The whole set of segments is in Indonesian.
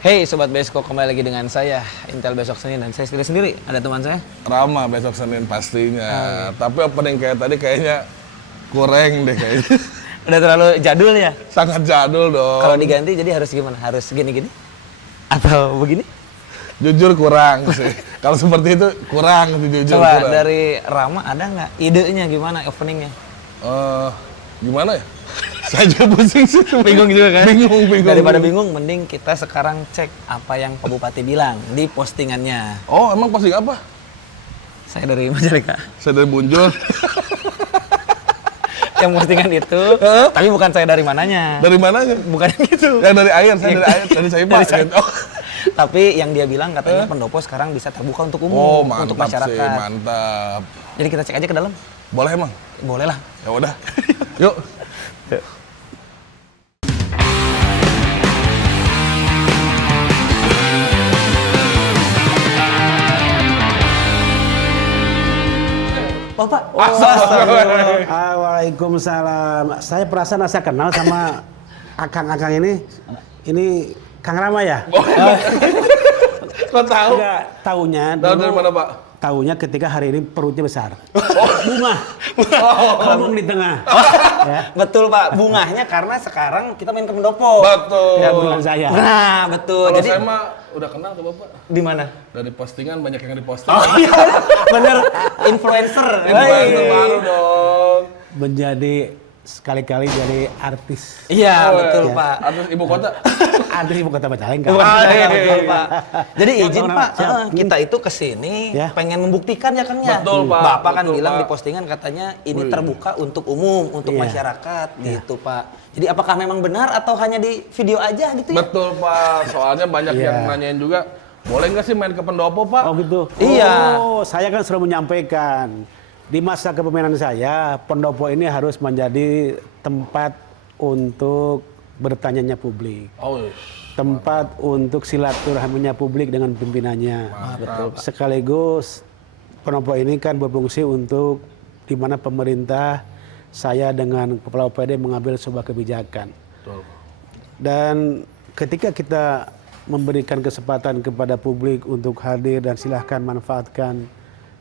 Hey Sobat Besko, kembali lagi dengan saya Intel besok Senin dan saya sendiri. Ada teman saya Rama besok Senin pastinya. Tapi opening kayak tadi kayaknya kurang deh kayaknya. Udah terlalu jadul ya? Sangat jadul dong. Kalau diganti jadi harus gimana? Harus gini-gini? Atau begini? Jujur kurang sih. Kalau seperti itu kurang sih jujur. Coba kurang. dari Rama ada nggak idenya gimana openingnya? Gimana ya? Saya juga pusing sih. Bingung juga kan? Bingung. Daripada bingung, mending kita sekarang cek apa yang Pak Bupati bilang di postingannya. Oh, emang posting apa? Saya dari Majalengka. Saya dari Bunjul. Yang postingan itu, tapi bukan saya dari mananya. Dari mananya? Bukan gitu. Yang dari air, saya dari air, dari saya Pak. Oh. Tapi yang dia bilang katanya pendopo sekarang bisa terbuka untuk Oh, umum, mantap untuk masyarakat. sih, mantap. Jadi kita cek aja ke dalam. Boleh emang? Boleh lah. Ya udah. Yuk. Bapak. Waalaikumsalam. Saya perasaan saya kenal sama akang-akang ini. Ini Kang Rama ya? Kok tahu? Enggak, taunya Tahu dari mana, Pak? Taunya ketika hari ini perutnya besar. Bunga. Ngomong di tengah. Ya. Betul Pak, bungahnya karena sekarang kita main ke pendopo. Betul. Ya, bukan saya. Nah, betul. Kalau Jadi saya mah udah kenal ke Bapak. di mana? Dari postingan banyak yang diposting. Oh iya, bener. Influencer. Influencer baru dong. Menjadi sekali-kali jadi artis. Iya, betul ya. Pak. Artis ibu kota. Artis ibu kota Majalengka. Bukan iya. betul, Pak. Jadi izin Siap, Pak, siap. kita itu kesini Ya. pengen membuktikan ya kan ya. Betul, Pak. Bapak kan Betul, bilang Pak. di postingan katanya ini terbuka untuk umum, untuk Iya. masyarakat gitu Pak. Jadi apakah memang benar atau hanya di video aja gitu ya? Betul, Pak. Soalnya banyak Iya. yang nanyain juga, boleh nggak sih main ke pendopo, Pak? Oh gitu? Iya. Oh, saya kan selalu menyampaikan, di masa kepemimpinan saya, pendopo ini harus menjadi tempat untuk bertanyanya publik. Oh, Tempat untuk silaturahminya publik dengan pimpinannya. betul. Sekaligus pendopo ini kan berfungsi untuk di mana pemerintah, saya dengan Kepala OPD mengambil sebuah kebijakan. Betul. Dan ketika kita memberikan kesempatan kepada publik untuk hadir dan silahkan manfaatkan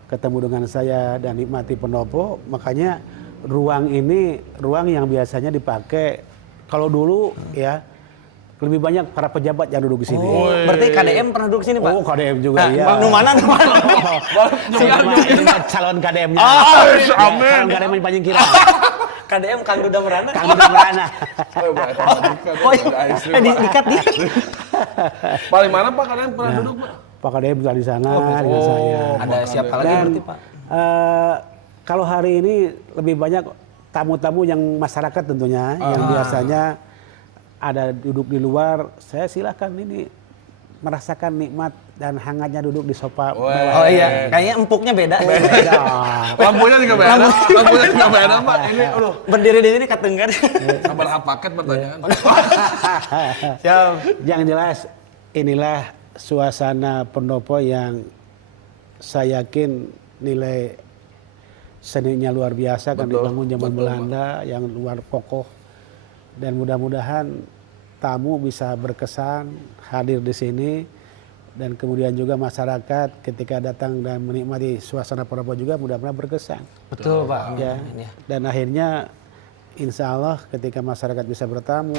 ketemu dengan saya dan nikmati pendopo, makanya ruang ini ruang yang biasanya dipakai kalau dulu ya lebih banyak para pejabat yang duduk di sini. Oh, berarti KDM pernah duduk sini Pak? Oh, KDM juga Nah, ya. Bang, nu mana? Ini calon KDM-nya. amin. Calon KDM yang paling kira. KDM Kang Duda Merana. Kang Duda Merana. Oh iya, dikat dia. Paling mana, Pak? Kalian pernah duduk, Pak? Pak KDM juga di sana dengan saya. Ada siapa lagi Dan berarti Pak? kalau hari ini lebih banyak tamu-tamu yang masyarakat tentunya yang biasanya ada duduk di luar, saya silahkan ini merasakan nikmat dan hangatnya duduk di sofa. Oh iya, kayaknya empuknya beda. Lampunya juga beda. Lampunya juga beda, Pak. Ini, aduh. Berdiri di sini katengkan. Kabar paket pertanyaan. Siap. Yang jelas inilah suasana pendopo yang saya yakin nilai seninya luar biasa kan Betul, dibangun zaman betul, Belanda yang luar kokoh, dan mudah-mudahan tamu bisa berkesan hadir di sini, dan kemudian juga masyarakat ketika datang dan menikmati suasana pendopo juga mudah-mudahan berkesan. Betul Pak. Ya. Dan akhirnya insya Allah ketika masyarakat bisa bertamu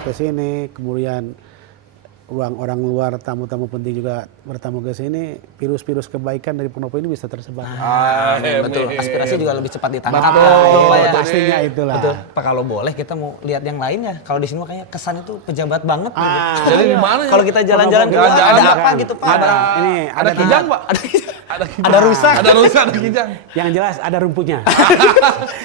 ke sini, kemudian ruang orang luar, tamu-tamu penting juga bertamu ke sini, virus-virus kebaikan dari pendopo ini bisa tersebar. Betul. Aspirasi juga lebih cepat ditangkap. Betul, Pak, ya. pastinya itulah. Betul. Pak, kalau boleh kita mau lihat yang lainnya. Kalau di sini makanya kesan itu pejabat banget. Gitu. Jadi di mana ya? Kalau kita jalan-jalan ke luar, Jalan-jalan ada kan. apa gitu Pak? Ini Ada kijang, Pak? Ada rusak. Ada rusak, ada kijang. Yang jelas ada rumputnya.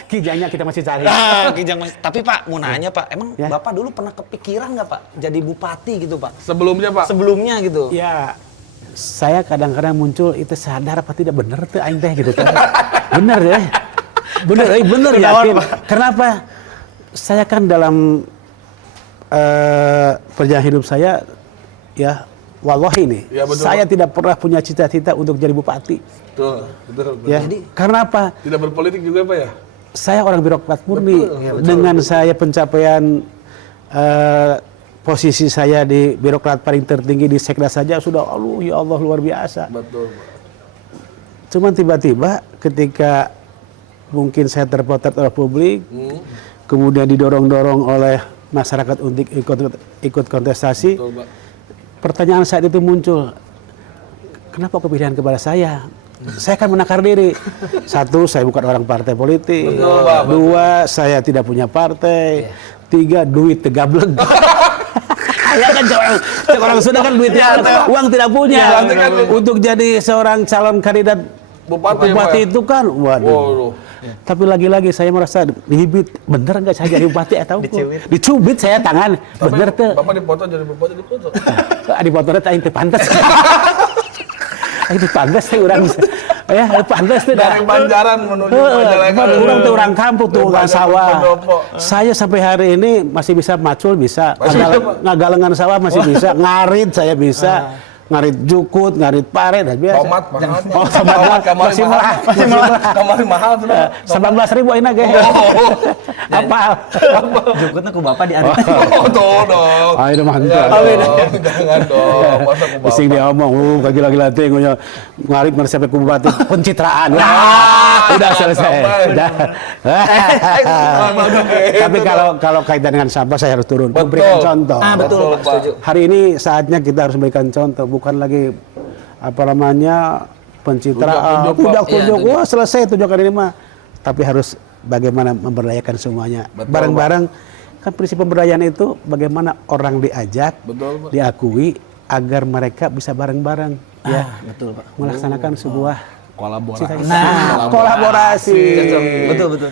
Kijangnya kita masih cari. Nah, kijang mas. Tapi Pak, mau nanya Pak, emang Ya. Bapak dulu pernah kepikiran nggak Pak jadi bupati gitu Pak? Sebelumnya, Pak. Sebelumnya gitu. Ya, saya kadang-kadang muncul itu sadar apa tidak benar tuh aing teh gitu kan. Benar ya. Benar yakin. Kenapa? Saya kan dalam perjalanan hidup saya ya wallahi nih, Ya, betul, saya Pak. tidak pernah punya cita-cita untuk jadi bupati. Betul. Ya. Karena apa? Tidak berpolitik juga, Pak ya? Saya orang birokrat murni. Betul, ya, betul. Dengan saya pencapaian posisi saya di birokrat paling tertinggi di Sekda saja sudah, ya Allah luar biasa. Betul, Pak. Cuman tiba-tiba ketika mungkin saya terpotret oleh publik, kemudian didorong-dorong oleh masyarakat untuk ikut kontestasi, Betul, Pak. pertanyaan saat itu muncul, kenapa pemilihan kepada saya? Saya akan menakar diri. Satu, saya bukan orang partai politik. Betul, Pak. Dua, saya tidak punya partai. Tiga, duit tegablek. Ya kan cek orang Sunda kan duitnya uang tidak punya. Untuk jadi seorang calon kandidat bupati itu kan, waduh. Tapi lagi-lagi saya merasa dibibit, bener nggak saya jadi bupati atau dicubit saya tangan, bener tuh. Bapak dipoto jadi bupati dipoto. Di fotonya tak itu pantas. Itu pantas sih orang ya pantas tuh Dari Banjaran menuju Majalengka. orang tuh orang kampung tuh orang sawah. Saya sampai hari ini masih bisa macul, bisa ngagalengan sawah masih bisa, ngarit saya bisa. Ngarit jukut, ngarit pare, dan biasa. Tomat mahal. Oh, tomat masih mahal. Kemarin mahal tuh. 19.000 ini ge. Apa? Jukutnya ku bapak di arit. Oh, tuh dong. Ah, itu mantap. Jangan dong. Masa ku bapak. Bising dia omong, lagi-lagi tinggalnya ngarit mana sampai ku bupati pencitraan. Udah selesai. Udah. Tapi kalau kaitan dengan sampah saya harus turun, memberikan contoh. Betul, Pak. Setuju. Hari ini saatnya kita harus memberikan contoh, bukan lagi apa namanya pencitraan, tunjuk-tunjuk, wah selesai tunjukkan ini mah. Tapi harus bagaimana memberdayakan semuanya. Bareng-bareng kan prinsip pemberdayaan itu bagaimana orang diajak, Betul, Pak. diakui agar mereka bisa bareng-bareng ya Betul, Pak. melaksanakan sebuah Kolaborasi. kolaborasi. Betul.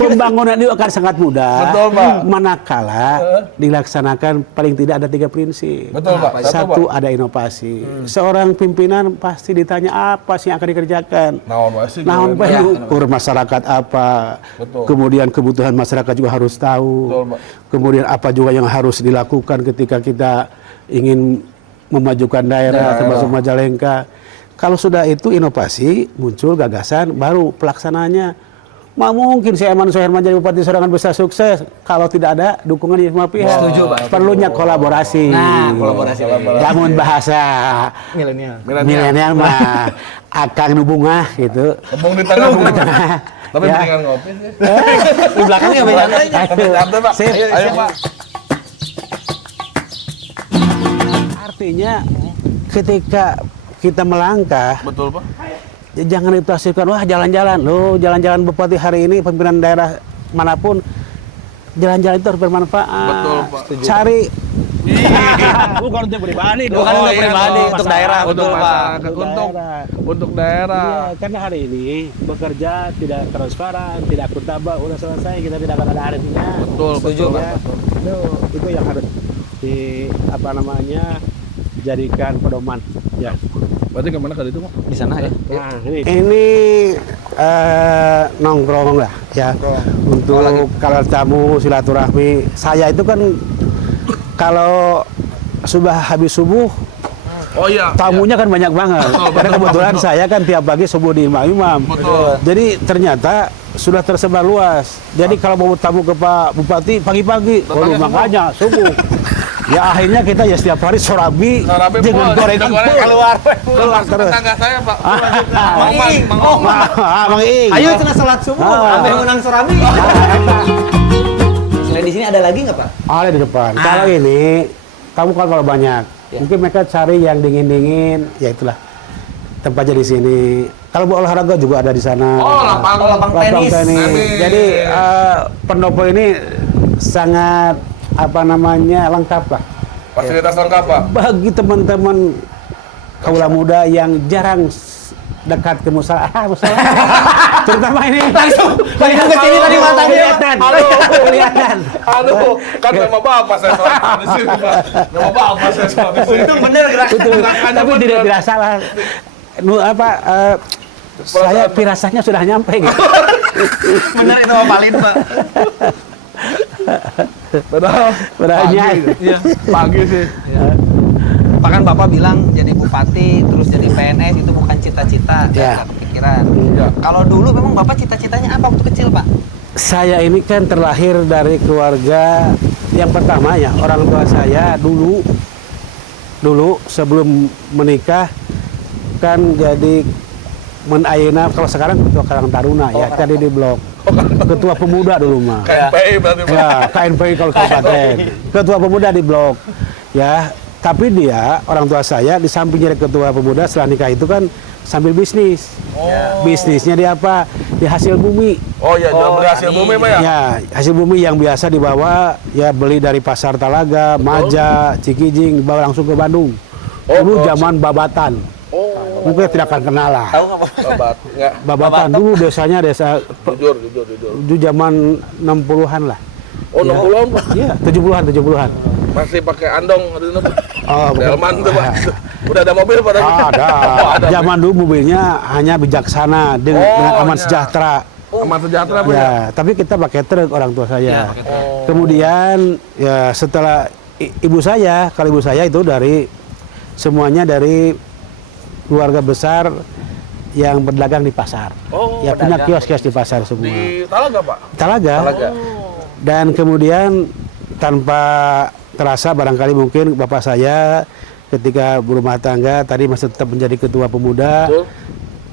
Pembangunan itu akan sangat mudah. Betul, Pak. Manakala dilaksanakan paling tidak ada 3 prinsip. Betul, Pak. Satu, ada inovasi. Seorang pimpinan pasti ditanya apa sih yang akan dikerjakan. Naon bae ukur masyarakat apa. Betul. Kemudian kebutuhan masyarakat juga harus tahu. Betul, Pak. Kemudian apa juga yang harus dilakukan ketika kita ingin memajukan daerah termasuk Majalengka. Kalau sudah itu inovasi, muncul gagasan, baru pelaksananya. Ma mungkin si Eman Suherman jadi bupati Soreang bisa sukses kalau tidak ada dukungan dari semua pihak. Setuju, Pak. Perlunya kolaborasi. Nah, kolaborasi. Namun bahasa milenial mah akang nu bunga gitu. Kebung di tengah dulu. Tapi Ya. mendingan ngopi sih. Di belakangnya apa santai? Tapi santai, Pak. Sip. Ayo, Pak. Artinya ketika kita melangkah, Betul, Pak. ya jangan ditafsirkan wah jalan-jalan lo jalan-jalan bupati hari ini pimpinan daerah manapun jalan-jalan itu harus bermanfaat. Betul, Pak. Cari bukan untuk pribadi dong. Bukan untuk pribadi, untuk daerah, Untuk betul, Pak. masyarakat, untuk daerah. Iya, karena hari ini bekerja tidak transparan, tidak akuntabel, udah selesai kita tidak akan ada aritnya. Betul, Setuju, betul, Pak. Itu yang harus jadikan pedoman. Ya. Berarti kemana kali itu, Pak? Di sana ya. Nah, ini nongkrong lah ya untuk kalau tamu silaturahmi. Saya itu kan kalau sudah habis subuh Oh iya. tamunya kan banyak banget. Betul, Karena betul, kebetulan betul. saya kan tiap pagi subuh di imam-imam. Betul. Jadi ternyata sudah tersebar luas. Jadi kalau mau tamu ke Pak Bupati pagi-pagi, Datangnya makanya subuh. Ya akhirnya kita ya setiap hari sorabi dengan gorengan full. Keluar terus. tetangga saya, Pak. Mang Ing. Ayo cenah salat subuh, sampai menang Sorabi. Selain di sini ada lagi nggak, Pak? Ada di depan. Kalau ini kamu kalau banyak, mungkin mereka cari yang dingin-dingin, ya itulah tempatnya di sini. Kalau mau olahraga juga ada di sana. Oh, lapang tenis. Jadi pendopo ini sangat lengkap lah. Fasilitas lengkap, Pak. Bagi teman-teman kaula muda yang jarang dekat ke musala, terutama ini Langsung ke sini tadi matanya. kelihatan. Aduh, kan nama bapak saya sholat di sini, Pak. Nama bapak saya sholat di sini. Untung bener gerakan. Tapi tidak salah. Saya firasatnya sudah nyampe gitu. Bener itu Palin, Pak. Padahal Iya. pagi sih. Bahkan Bapak bilang jadi bupati terus jadi PNS itu bukan cita-cita, Ya. nggak kepikiran. Ya. Kalau dulu memang Bapak cita-citanya apa waktu kecil, Pak? Saya ini kan terlahir dari keluarga Yang pertama ya, orang tua saya dulu sebelum menikah kan jadi menayana, kalau sekarang ketua Karang Taruna ya, tadi di blok. Ketua pemuda dulu mah. KNPI berarti Pak. Ya, KNPI kalau kabupaten. Ketua pemuda di blok. Ya, tapi dia orang tua saya di samping jadi ketua pemuda setelah nikah itu kan sambil bisnis. Bisnisnya dia apa? Di hasil bumi. Oh iya, jual beli hasil bumi Pak ya? Ya, hasil bumi yang biasa dibawa ya beli dari Pasar Talaga, Maja, Cikijing dibawa langsung ke Bandung. Dulu zaman Babatan. Mungkin tidak akan kenal lah. Tahu nggak Pak? Babat, enggak. Babatan dulu desanya desa Jujur. itu zaman 60-an lah. Oh, 60-an Pak. Iya, 70-an. Masih pakai andong ada Pak. Oh, Delman tuh Pak. Udah ada mobil Pak? Ada. Zaman dulu mobilnya hanya Bijaksana dengan Aman iya. Sejahtera. Aman Sejahtera Pak ya? Ya, tapi kita pakai truk orang tua saya. Kemudian ya setelah ibu saya, kalau ibu saya itu semuanya dari keluarga besar yang berdagang di pasar. Oh, ya punya kios-kios di pasar semua. Di Talaga Pak? Talaga. Dan kemudian tanpa terasa barangkali mungkin bapak saya ketika berumah tangga tadi masih tetap menjadi ketua pemuda. Betul.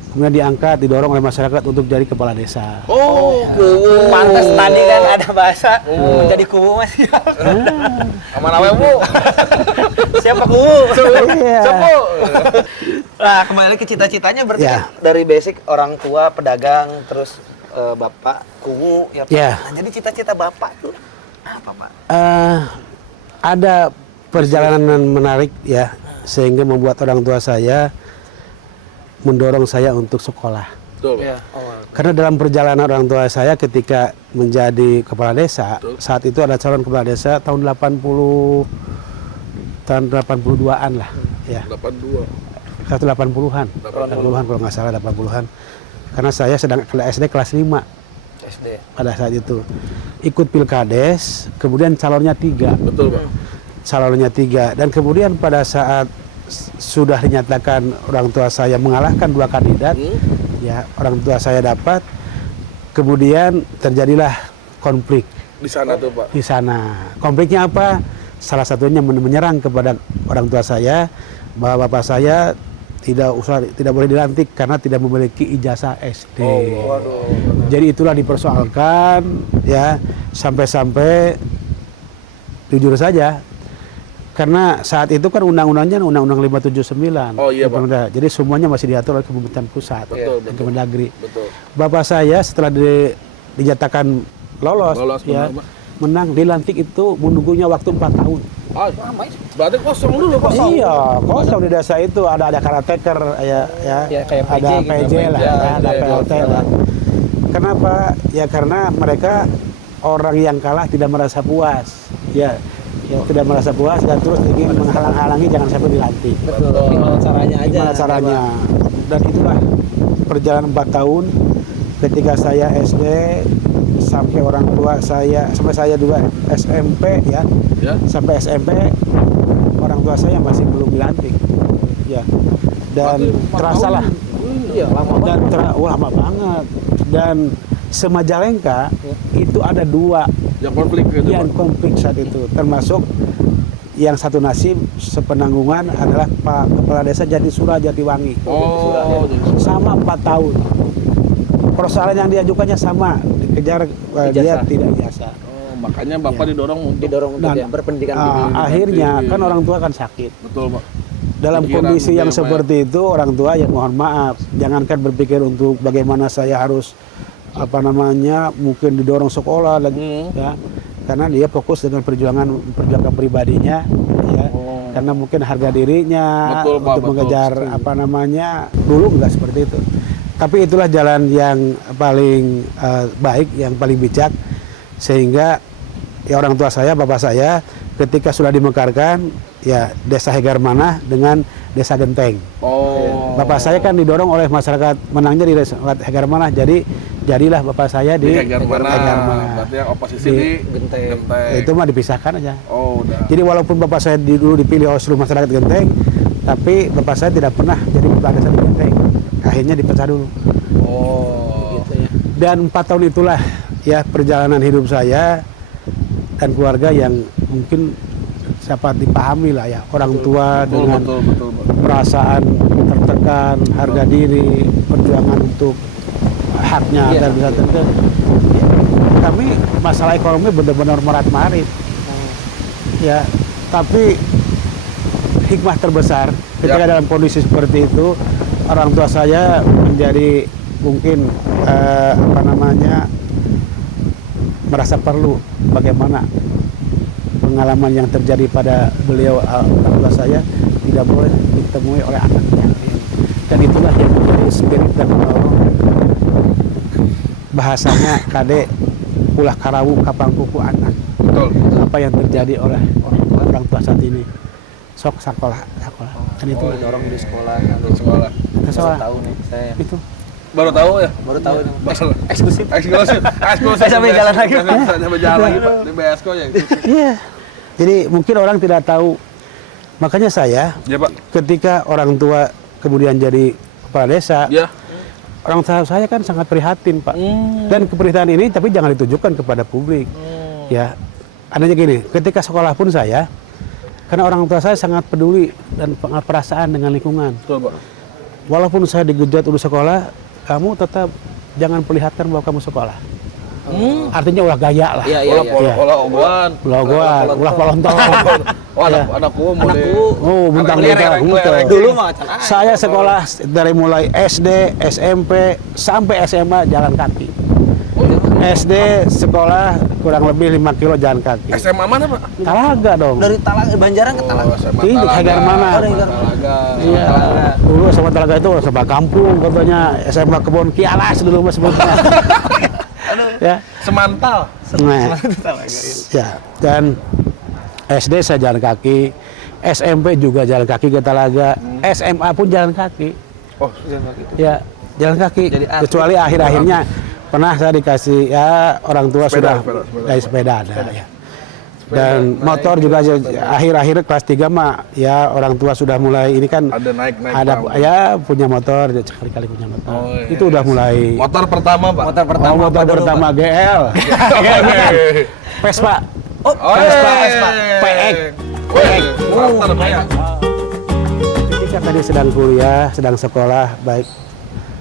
Kemudian diangkat, didorong oleh masyarakat untuk jadi kepala desa. Oh, kuwu. Pantes tadi kan ada bahasa menjadi kubu Mas. Aman awe Bu. Siapa kubu? Iya. Cepu. Nah, kembali ke cita-citanya berarti Ya. kan dari basic orang tua pedagang, terus bapak kubu ya Pak. Ya. Nah, jadi cita-cita bapak tuh apa Pak? Ada perjalanan menarik ya sehingga membuat orang tua saya mendorong saya untuk sekolah. Betul. Ya. Oh. Karena dalam perjalanan orang tua saya ketika menjadi kepala desa, saat itu ada calon kepala desa tahun 82-an lah ya. 82. 80-an. 80-an kalau nggak salah 80-an. Karena saya sedang SD kelas 5 SD. pada saat itu. Ikut Pilkades, kemudian calonnya 3. Betul Pak. Calonnya 3 dan kemudian pada saat sudah dinyatakan orang tua saya mengalahkan 2 kandidat, ya orang tua saya dapat, kemudian terjadilah konflik Di sana tuh Pak. di sana. Konfliknya apa? Salah satunya menyerang kepada orang tua saya bahwa bapak saya tidak boleh dilantik karena tidak memiliki ijazah SD. Jadi itulah dipersoalkan ya sampai jujur saja. Karena saat itu kan undang-undangnya Undang-Undang 579. Oh iya Pak. Jadi semuanya masih diatur oleh Kementerian Pusat dan Kemendagri. Betul. Bapak saya setelah dinyatakan lolos ya, menang dilantik itu menunggunya waktu 4 tahun. Ah, berarti kosong dulu Pak. Iya, kosong di desa itu ada karateker ya, kayak ada PJ PJ gitu, lah, ya, ada PJ, PLT lah. Kenapa? Ya karena mereka orang yang kalah tidak merasa puas. Ya tidak merasa puas dan terus ingin menghalang-halangi jangan sampai dilantik. Betul. Gimana caranya aja. Gimana caranya? Dan itulah perjalanan 4 tahun ketika saya SD sampai orang tua saya, sampai saya juga SMP ya. Sampai SMP orang tua saya masih belum dilantik. Ya. Dan terasalah. Iya, lama banget. Dan lama banget. Dan Semajalengka itu ada 2 Yang konflik gitu yang Pak. konflik saat itu, termasuk yang satu nasib sepenanggungan adalah Pak Kepala Desa Jatisura Jatiwangi. Oh, Sama 4 tahun. Persoalan yang diajukannya sama, dikejar dia tidak ijazah. Oh, makanya Bapak didorong untuk untuk ya, berpendidikan tinggi. Akhirnya kan orang tua kan sakit. Betul Pak. Dalam Pikiran kondisi yang dia, Pak, seperti itu orang tua ya mohon maaf, jangankan berpikir untuk bagaimana saya harus mungkin didorong sekolah lagi ya, karena dia fokus dengan perjuangan pribadinya ya, karena mungkin harga dirinya Betul, Pak, untuk mengejar dulu enggak seperti itu, tapi itulah jalan yang paling baik, yang paling bijak, sehingga ya orang tua saya, bapak saya ketika sudah dimekarkan ya Desa Hegarmanah dengan Desa Genteng. Bapak saya kan didorong oleh masyarakat menangnya di Desa Hegarmanah, jadilah bapak saya di Hegarmanah. Berarti yang oposisi di Genteng. Itu mah dipisahkan aja. Oh, udah. Jadi walaupun bapak saya dulu dipilih oleh seluruh masyarakat Genteng, tapi bapak saya tidak pernah jadi kepala desa di Genteng. Akhirnya dipecah dulu. Gitu ya. Dan 4 tahun itulah ya perjalanan hidup saya dan keluarga yang mungkin dapat dipahami lah ya, orang tua dengan betul. perasaan tertekan, harga diri, perjuangan untuk haknya dan bisa tertekan. Ya, kami masalah ekonomi benar-benar marit. Ya, tapi hikmah terbesar ketika dalam kondisi seperti itu, orang tua saya menjadi mungkin merasa perlu bagaimana pengalaman yang terjadi pada beliau, orang tua saya tidak boleh ditemui oleh anaknya, dan itulah yang menjadi spirit dan mendorong bahasanya kade ulah karawu kapang kuku anak. Betul. Apa yang terjadi oleh orang tua saat ini, sok sekolah dan itu dorong di sekolah. ke sekolah Tahu nih saya. itu Baru tahu ya? Baru tahu nih. Eksklusif. Sampai jalan lagi. Sampai jalan lagi Pak. Di BSK ya. iya. Jadi mungkin orang tidak tahu, makanya saya Ya Pak. ketika orang tua kemudian jadi kepala desa, Ya. orang tua saya kan sangat prihatin Pak. Dan keprihatinan ini tapi jangan ditujukan kepada publik. Ya, adanya gini, ketika sekolah pun saya, karena orang tua saya sangat peduli dan perasaan dengan lingkungan. Betul Pak. Walaupun saya digejot udah sekolah, kamu tetap jangan perlihatkan bahwa kamu sekolah. Artinya ulah gaya lah. Iya. Olah ogoan. Ulah goan, ulah palontong. Oh, anakku mau deh. Oh, mentang-mentang. Dulu mah can Saya sekolah dari mulai SD, SMP, sampai SMA jalan kaki. SD sekolah kurang lebih 5 kilo jalan kaki. SMA mana Pak? Talaga dong. dari Banjaran ke Talaga. SMA Ih, Hagar mana? Oh, dari Hagar. Talaga. Iya. Dulu SMA Talaga itu SMA kampung katanya, SMA Kebon Kialas dulu mas sebutnya. Ya. Semantal. Nah, ya, dan SD saya jalan kaki, SMP juga jalan kaki ke Talaga, SMA pun jalan kaki. Oh, Ya, jalan kaki. Jadi atlet. Kecuali akhir-akhirnya pernah saya dikasih ya orang tua Sepeda. dari sepeda ada ya. Dan motor juga akhir-akhir kelas 3 mah ya orang tua sudah mulai ini kan ada naik ada ya punya motor, sekali-kali punya motor. Oh, iya. Itu udah mulai motor pertama Pak. Motor pertama. motor apa dulu, pertama Pak? GL. Vespa. Oh, Vespa, Vespa. PX. Motor banyak. Ketika tadi sedang kuliah, sedang sekolah, baik,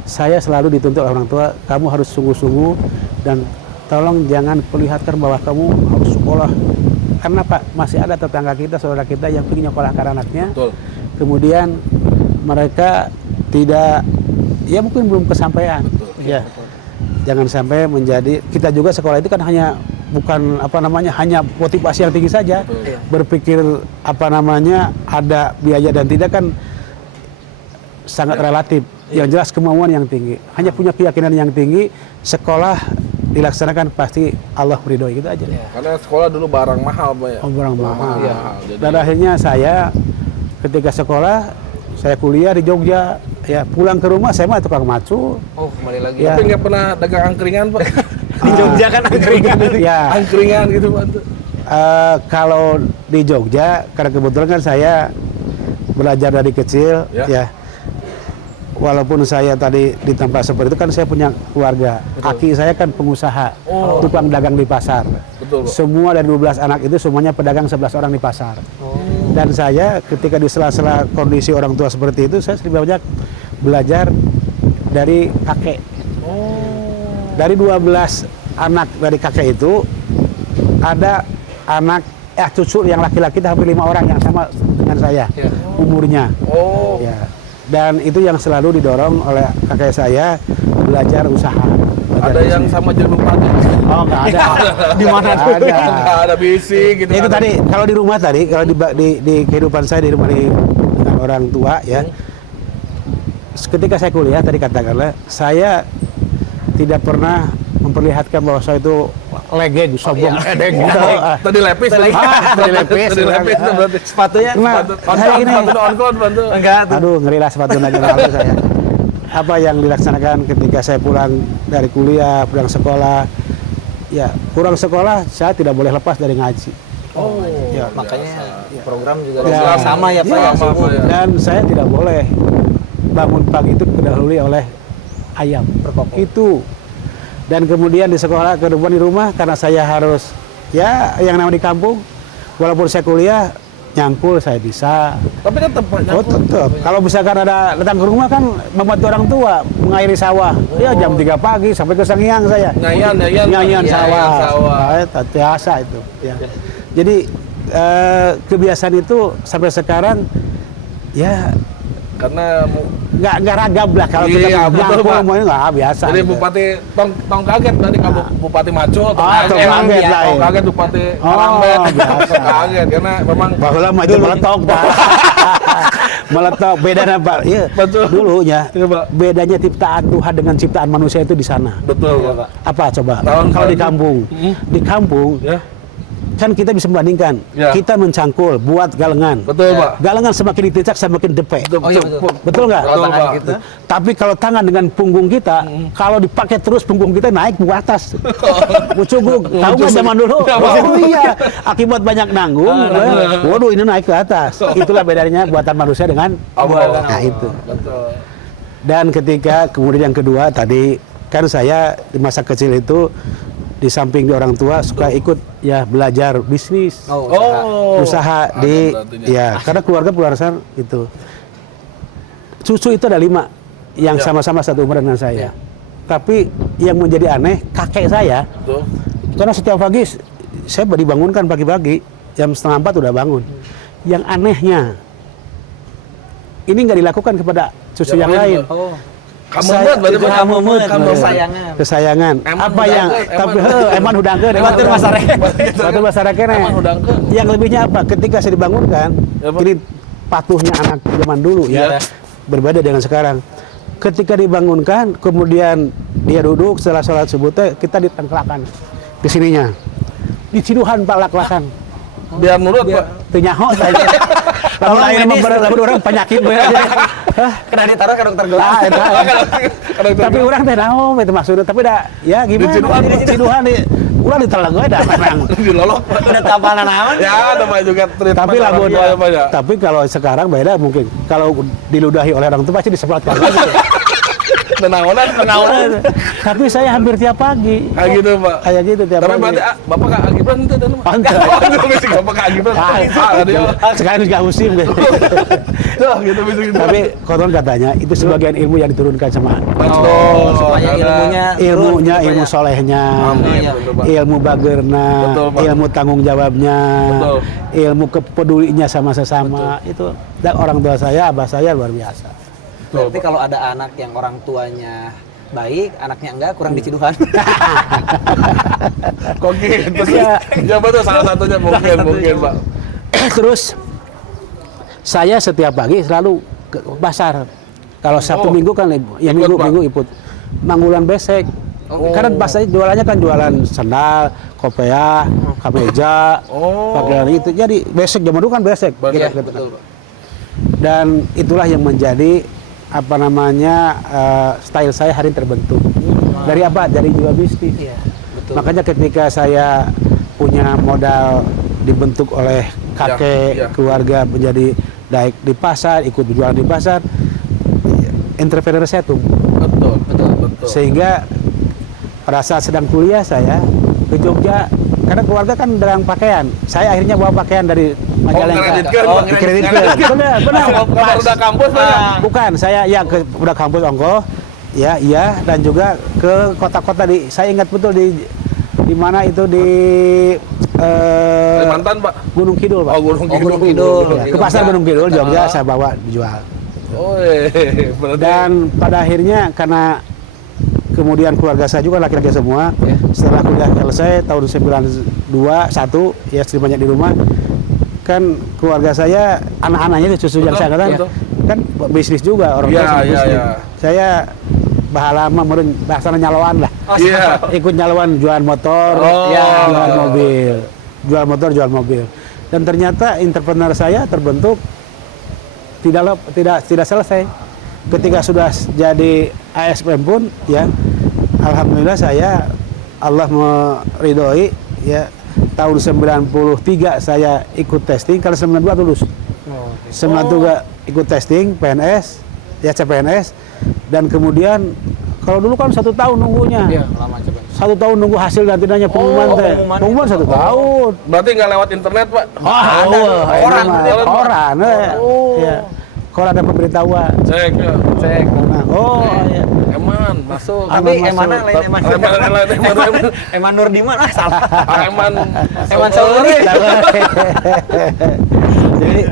saya selalu dituntut oleh orang tua, kamu harus sungguh-sungguh dan tolong jangan perlihatkan bahwa kamu harus sekolah. Karena Pak, masih ada tetangga kita, saudara kita yang ingin nyekolahkan anaknya. Betul. Kemudian mereka tidak, ya mungkin belum kesampaian. Ya. Jangan sampai menjadi, kita juga sekolah itu kan hanya bukan hanya motivasi yang tinggi saja. Berpikir ada biaya dan tidak kan sangat relatif. Yang jelas kemauan yang tinggi. Hanya punya keyakinan yang tinggi, sekolah dilaksanakan pasti Allah meridhoi, gitu aja. Karena sekolah dulu barang mahal Pak ya. Oh, barang mahal. Iya. Dan akhirnya saya ketika sekolah, saya kuliah di Jogja, ya pulang ke rumah saya mah tukang macu. Oh, kembali lagi. Ya. Tapi nggak pernah dagang angkringan Pak. Di Jogja kan angkringan. Ya. Angkringan gitu Pak. Kalau di Jogja, karena kebetulan kan saya belajar dari kecil, ya. Walaupun saya tadi di tempat seperti itu kan saya punya keluarga. Aki saya kan pengusaha, tukang dagang di pasar. Betul, Pak. Semua dari 12 anak itu semuanya pedagang 11 orang di pasar. Dan saya ketika di sela-sela kondisi orang tua seperti itu, saya lebih banyak belajar dari kakek. Dari 12 anak dari kakek itu, ada anak cucu yang laki-laki hampir 5 orang yang sama dengan saya umurnya. Oh. Ya. Dan itu yang selalu didorong oleh kakek saya, belajar usaha. Ada yang sama jeruk padi. Oh, nggak ada. Di mana tuh? Ada. Nggak ada bisi gitu. Itu ada. tadi kalau di rumah tadi, kalau di kehidupan saya di rumah dengan orang tua ya. Ketika saya kuliah tadi katakanlah, saya tidak pernah memperlihatkan bahwa saya itu legeng, sombong, edeng gitu. Tadi lepis. Tadi lepis. Tadi lepis itu berarti. Sepatunya Nah, saya gini. Bantu. enggak tuh. Aduh, ngeri lah sepatu naga lalu saya. Apa yang dilaksanakan ketika saya pulang dari kuliah, pulang sekolah, ya pulang sekolah saya tidak boleh lepas dari ngaji. Oh, Ya. makanya program juga Ya. sama ya Pak. Ya, sama, ya. Dan saya tidak boleh bangun pagi itu didahului oleh ayam Berkokok. itu. Dan kemudian di sekolah, kemudian di rumah karena saya harus Ya, yang namanya di kampung, walaupun saya kuliah, nyangkul saya bisa. Tapi tetap Pak Oh nyangkul. tetap. Kalau misalkan ada datang ke rumah kan membantu orang tua mengairi sawah. Ya jam 3 pagi sampai ke Sangiang saya. Nyanyian sawah. Biasa itu. Ya. Jadi kebiasaan itu sampai sekarang ya Karena nggak ragam lah kalau Iya, kita betul, Pak. semuanya nggak biasa. jadi gitu. Bupati tong kaget tadi kamu Bupati Maco tong kaget lah, tong ya. kaget Bupati Oh, Marambet biasa. kaget karena memang Bahwa mah itu meletok, Pak. Meletok bedanya, Pak. Iya. Betul. Dulunya Iya, Pak. bedanya ciptaan Tuhan dengan ciptaan manusia itu di sana. betul Pak. Apa coba? Tahun Kalau di baru. kampung, di kampung Ya, kan kita bisa membandingkan. Ya. Kita mencangkul, buat galengan. betul Pak. Galengan semakin dititak semakin depe. Oh iya betul. Betul nggak? Betul, Tangan Pak. kita. Tapi kalau tangan dengan punggung kita, kalau dipakai terus punggung kita naik ke atas. Bucuguk, tahu nggak zaman dulu? Ya, Pak. Oh iya, akibat banyak nanggung, waduh ini naik ke atas. Itulah bedanya buatan manusia dengan Allah. nah itu. Betul. Dan ketika kemudian yang kedua tadi kan saya di masa kecil itu di samping di orang tua suka ikut ya belajar bisnis. Oh, Usaha ada di berarti ya karena keluarga pelarisan itu cucu itu ada 5 yang Ya. sama-sama satu umur dengan saya tapi yang menjadi aneh kakek saya Betul. karena setiap pagi saya dibangunkan pagi-pagi jam 3:30 udah bangun yang anehnya ini nggak dilakukan kepada cucu yang lain. Oh. Kamu Saya- buat berarti itu Pak? kamu buat, Kamu kesayangan. kesayangan Eman apa yang hudangkeun, tapi eman. eman hudangkeun Batur masyarakat. Batur masyarakat Eman hudangkeun. yang lebihnya apa ketika saya dibangunkan Ya, Pak. ini patuhnya anak zaman dulu ya Iya. berbeda dengan sekarang ketika dibangunkan kemudian dia duduk setelah sholat subuh teh kita ditengklakan di sininya diciduhan pak lak-lakan Biar nurut Pak. teu nyaho saja lamun Tolong aya medis. lamun orang penyakit we Hah? Kena ditaruh ke dokter gula. Ah, eta. Tapi orang teh naon itu maksudnya tapi dah ya gimana diciduhan di urang ditelang we dah memang Dilolok Pak. Udah tampalan aman. Ya, ada Pak juga treatment tapi orang lamun tua ya, Pak, ya. tapi kalau sekarang beda mungkin kalau diludahi oleh orang tua pasti disemprotkan Tenangonan. tapi saya hampir tiap pagi Kayak gitu Pak. kayak gitu tiap Tapi pagi berarti Bapak Kak Agibran itu dan Pantai. Bapak Kak Agibran. Dia. sekarang juga musim gitu. Tuh, gitu bisa gitu. Tapi konon katanya itu sebagian ilmu yang diturunkan sama betul. Supaya ilmunya ilmunya turun, ilmu supaya- solehnya Amin, Iya. betul, Pak. ilmu bagerna Betul, Pak. ilmu tanggung jawabnya Betul. ilmu kepedulinya sama sesama itu dan orang tua saya abah saya luar biasa. Berarti kalau ada anak yang orang tuanya baik, anaknya enggak, kurang diciduhan. Kok gitu sih? Iya. Ya betul salah satunya mungkin Pak. Terus saya setiap pagi selalu ke pasar. Kalau Sabtu Oh. Minggu kan ya Ikut, Pak. minggu ikut Manggulan besek. Oh. Karena pasarnya jualannya kan jualan sandal, kopiah, kemeja, Oh. pakaian itu. Jadi besek zaman dulu kan besek. Iya, gitu. Betul, Pak. Dan itulah yang menjadi apa namanya style saya hari ini terbentuk. Dari apa? Dari jiwa bisnis. Iya, betul. Makanya ketika saya punya modal dibentuk oleh kakek, Ya, ya. keluarga menjadi daik di pasar, ikut berjualan di pasar, entrepreneur saya tumbuh. Betul. Sehingga pada saat sedang kuliah saya ke Jogja, karena keluarga kan dagang pakaian. Saya akhirnya bawa pakaian dari Majalengka. ngereditkeun, Oh, Pak. dikreditkeun. Ngereditkeun. Benar. Kabar udah kampus Pak. ya? Bukan, saya ya ke udah kampus ongkoh, ya iya, dan juga ke kota-kota saya ingat betul di mana itu di Kalimantan Pak. Gunung Kidul, Pak. Oh Gunung Oh, Kidul. Gunung Kidul. Ya, ke pasar Gunung Kidul Jogja saya bawa dijual. Oh, berarti Dan pada akhirnya karena kemudian keluarga saya juga laki-laki semua, setelah kuliah selesai tahun 92 ya istri banyak di rumah, kan keluarga saya anak-anaknya itu cucu yang Betul, saya katakan betul. kan bisnis juga orang Iya, tua saya iya, bisnis. iya. Saya bahalama meureun bahasana nyaloan lah. Iya. Ikut nyaloan jualan motor, Oh. jualan mobil, jual motor, jual mobil. Dan ternyata entrepreneur saya terbentuk tidak selesai. Ketika sudah jadi ASPM pun ya alhamdulillah saya Allah meridhoi ya tahun 93 saya ikut testing, kalau 92 lulus. 93 ikut testing PNS, ya CPNS, dan kemudian kalau dulu kan 1 tahun nunggunya. Iya, lama coba. 1 tahun nunggu hasil dan tidaknya pengumuman teh. Pengumuman 1 tahun. Berarti nggak lewat internet, Pak? Koran. Ya. Koran ada pemberitahuan. Cek ya. Cek. Nah, iya. Eman masuk. Tapi Eman lain Eman. Eman Nurdiman salah. Eman Sauri. Jadi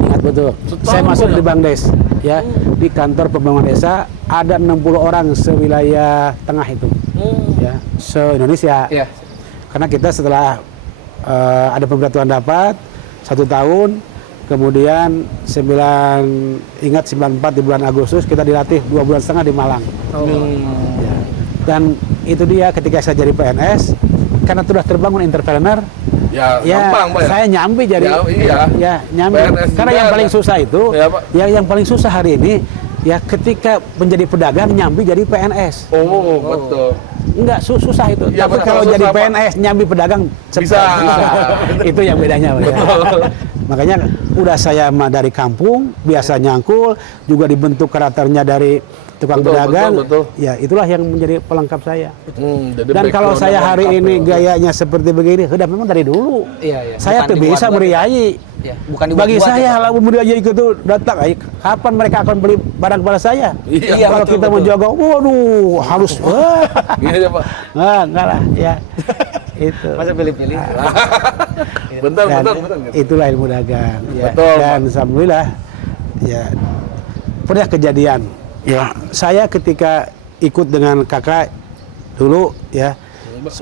ingat betul. Saya masuk di Bang Des, ya, di kantor pembangunan desa ada 60 orang sewilayah tengah itu, ya, se-Indonesia. Iya. Karena kita setelah ada pemberitahuan dapat 1 tahun, kemudian 94 di bulan Agustus kita dilatih 2,5 bulan di Malang. Ya. Dan itu dia ketika saya jadi PNS, karena sudah terbangun entrepreneur. Ya, gampang, Pak, ya? Saya nyambi jadi, nyambi. PNS Karena juga yang paling susah itu, ya, Pak. yang paling susah hari ini, ya ketika menjadi pedagang nyambi jadi PNS. Oh, betul. Enggak, susah itu. Ya, tapi betul, kalau susah, jadi Pak. PNS nyambi pedagang Bisa. Itu yang bedanya, Pak, ya. Makanya udah saya dari kampung biasa nyangkul, juga dibentuk karakternya dari tukang pedagang. Betul. Ya, itulah yang menjadi pelengkap saya. Jadi Dan kalau background saya yang hari lengkap ini ya. gayanya seperti begini, udah memang dari dulu. Iya. Saya tuh bisa meriayi. Ya, bukan Bagi dibuat-buat saya ya, Pak. lah meriayi itu datang, kapan mereka akan beli barang kepada saya? Iya, Kalau betul, kita betul. menjaga, waduh, harus. Gini aja, Pak. Enggak lah, ya. Itu. Masa pilih-pilih. Bentar. Itulah ilmu dagang. Ya. Betul, Dan alhamdulillah, ya pernah kejadian. Ya, saya ketika ikut dengan kakak dulu, ya,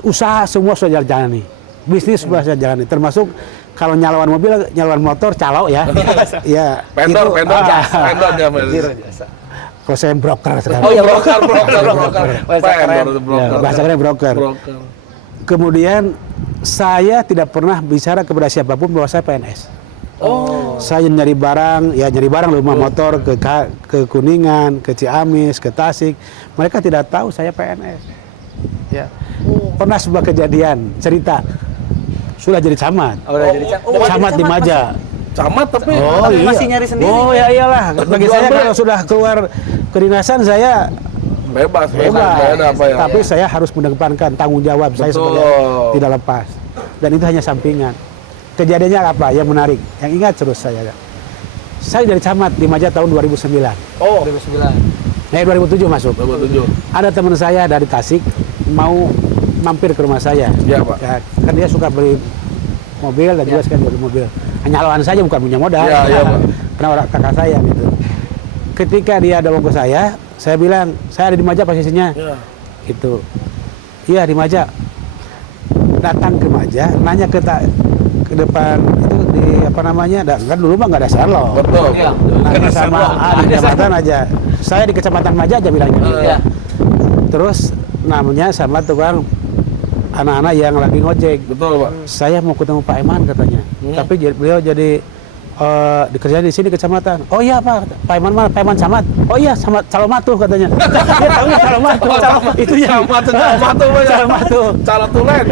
usaha semua sudah jalani, bisnis sudah saya jalani, termasuk kalau nyalawan mobil, nyalawan motor, calo ya, ya. Pendor jasa. Kalau saya broker sekarang. Oh ya broker. Bahasa keren. Ya, bahasa keren broker. Kemudian saya tidak pernah bicara kepada siapapun bahwa saya PNS. Saya nyari barang rumah motor ke Kuningan, ke Ciamis, ke Tasik. Mereka tidak tahu saya PNS. Ya. Pernah sebuah kejadian, cerita. Sudah jadi camat. Camat di Maja. Camat tapi Iya. Masih nyari sendiri. Oh ya iyalah. Bagi saya kalau sudah keluar kedinasan saya bebas. Beda apa ya? Tapi saya harus mengedepankan tanggung jawab saya sebagai tidak lepas. Dan itu hanya sampingan. Kejadiannya apa? Yang menarik. Yang ingat terus saya. Saya dari camat di Maja tahun 2009. 2009. 2007 masuk. 2007. Ada teman saya dari Tasik mau mampir ke rumah saya. Iya, Pak. Ya, kan dia suka beli mobil dan juga sekali beli mobil. Hanya lawan saja bukan punya modal. Iya, Pak. Karena orang kakak saya gitu. Ketika dia ada ke saya bilang, saya ada di Maja posisinya. Iya. Gitu. Iya di Maja. Datang ke Maja, nanya ke depan itu di apa namanya? Kan dulu mah nggak ada Sherlock. Betul. Iya. Nanya sama di kecamatan aja. Saya di kecamatan Maja aja bilangnya. Iya. Terus namanya sama tukang anak-anak yang lagi ngojek. Betul, Pak. Saya mau ketemu Pak Eman katanya. Tapi beliau jadi dikerjain di sini kecamatan. Oh iya Pak Eman mana? Pak Eman camat. Oh iya sama Calomatuh katanya. Dia tahu Calomatuh. Itu yang Calomatuh. Cara tulen.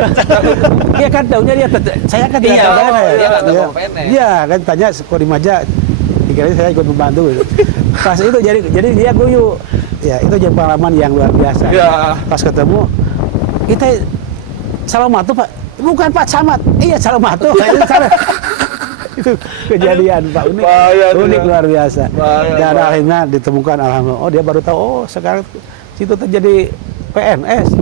Iya kan tahunya dia. Saya kan tidak tahu. Dia nggak tahu PNS. Iya kan tanya kok di Maja. Dikira saya ikut membantu. Pas itu jadi dia guyu. Ya itu jadi pengalaman yang luar biasa. Iya. Pas ketemu kita Calomatuh Pak. Bukan Pak Camat. Iya Calomatuh. Itu kejadian Pak unik luar biasa. Dan akhirnya ditemukan alhamdulillah. Oh dia baru tahu. Oh sekarang situ terjadi PNS.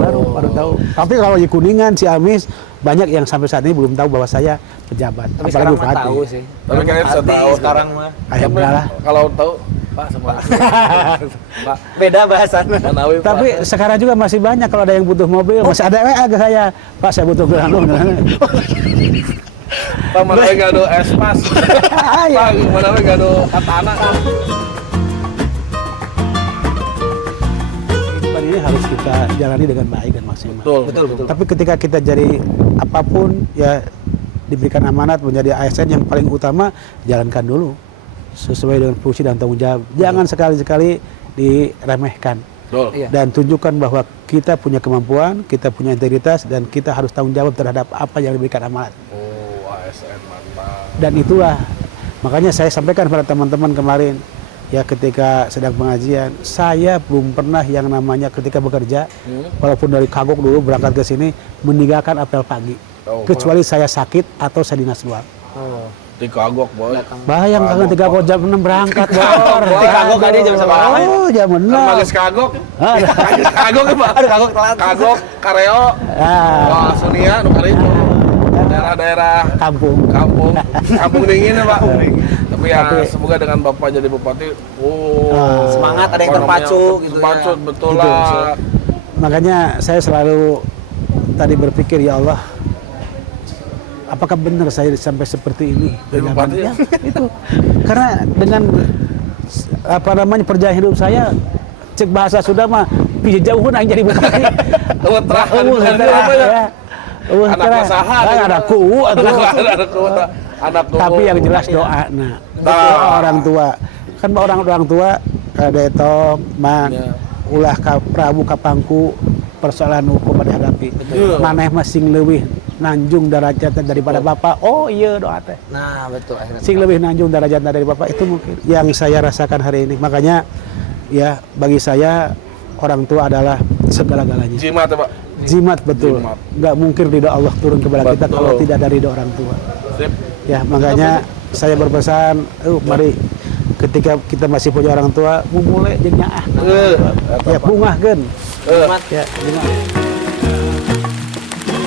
Baru tahu. Tapi kalau di Kuningan, Ciamis banyak yang sampai saat ini belum tahu bahwa saya pejabat. Tapi sekarang mah tahu sih. Tapi kalian bisa tahu sekarang mah. Alhamdulillah. Kalau tahu Pak semua. Pak, beda bahasannya. Manawi, Pak. Tapi sekarang juga masih banyak kalau ada yang butuh mobil, masih ada WA ke saya. Pak saya butuh gelang. Pak Manawi nggak ada espas. Pak Manawi nggak ada katana. Kehidupan ini harus kita jalani dengan baik dan maksimal. Betul. Tapi ketika kita jadi apapun ya diberikan amanat menjadi ASN yang paling utama, jalankan dulu sesuai dengan fungsi dan tanggung jawab. Jangan sekali-sekali diremehkan. Betul. Iya. Dan tunjukkan bahwa kita punya kemampuan, kita punya integritas, dan kita harus tanggung jawab terhadap apa yang diberikan amanat. Oh, ASN mantap. Dan itulah makanya saya sampaikan pada teman-teman kemarin, ya ketika sedang pengajian, saya belum pernah yang namanya ketika bekerja, walaupun dari Kagok dulu berangkat ke sini, meninggalkan apel pagi. Kecuali saya sakit atau saya dinas luar. Di Kagok, boy. Bayang kan ketika Kagok jam 6 berangkat, Bor. Di Kagok tadi jam seberapa? Oh, jam 6. Magis Kagok. Magis Kagok ya, Pak. Aduh, Kagok telat. Kagok, Kareo, Ah, Sunia, Nukarijo. Daerah-daerah kampung. kampung dingin ya Pak. Tapi ya semoga dengan Bapak jadi bupati, Semangat, ada yang terpacu gitu terpacu, ya. betul Gitu. lah. Makanya saya selalu tadi berpikir, ya Allah, apakah benar saya sampai seperti ini? Jadi bupati ya? Itu karena dengan apa namanya perjalanan hidup saya, cek bahasa sudah mah bisa jauh nang jadi bupati. Terah, ya. anak masaha, anak kuwu anak tapi yang jelas doa. Nah, orang tua kan orang tua Deto, Man, ulah ka Prabu kapangku persoalan hukum pada hadapi. Maneh masing leuwih nanjung derajatnya daripada Bapak. Oh iya doa teh. Nah, betul akhirnya. Sing lebih nanjung derajatnya dari Bapak, itu mungkin yang saya rasakan hari ini. Makanya ya bagi saya orang tua adalah segala-galanya. Jimat ya Pak. Jimat, betul. Jimat. Nggak mungkin ridho Allah turun kepada kita Betul. kalau tidak dari ridho orang tua. Sip. Ya makanya saya berpesan, mari ketika kita masih punya orang tua, mulai jadinya ya bungahkeun. Ya,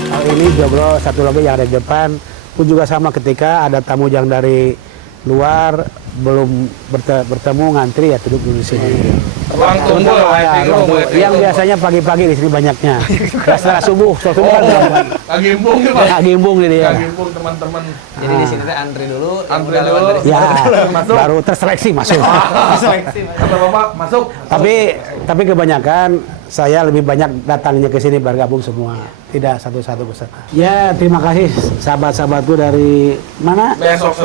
hal ini jomblo satu lagi yang ada di depan pun juga sama, ketika ada tamu yang dari luar belum bertemu ngantri ya duduk di sini. Ruang tunggu Yang biasanya pagi-pagi di sini banyaknya. Setelah subuh kan Kagimbung ya Pak. gimbung ini ya. Kagimbung teman-teman. Jadi di sini teh antri dulu. Antri yang udah dulu. lewat dari Ya, Masuk. baru terseleksi masuk. seleksi. Kata Bapak masuk. Tapi kebanyakan saya lebih banyak datangnya ke sini bergabung semua, tidak satu-satu pesan. Ya, terima kasih sahabat-sahabatku dari mana? Besok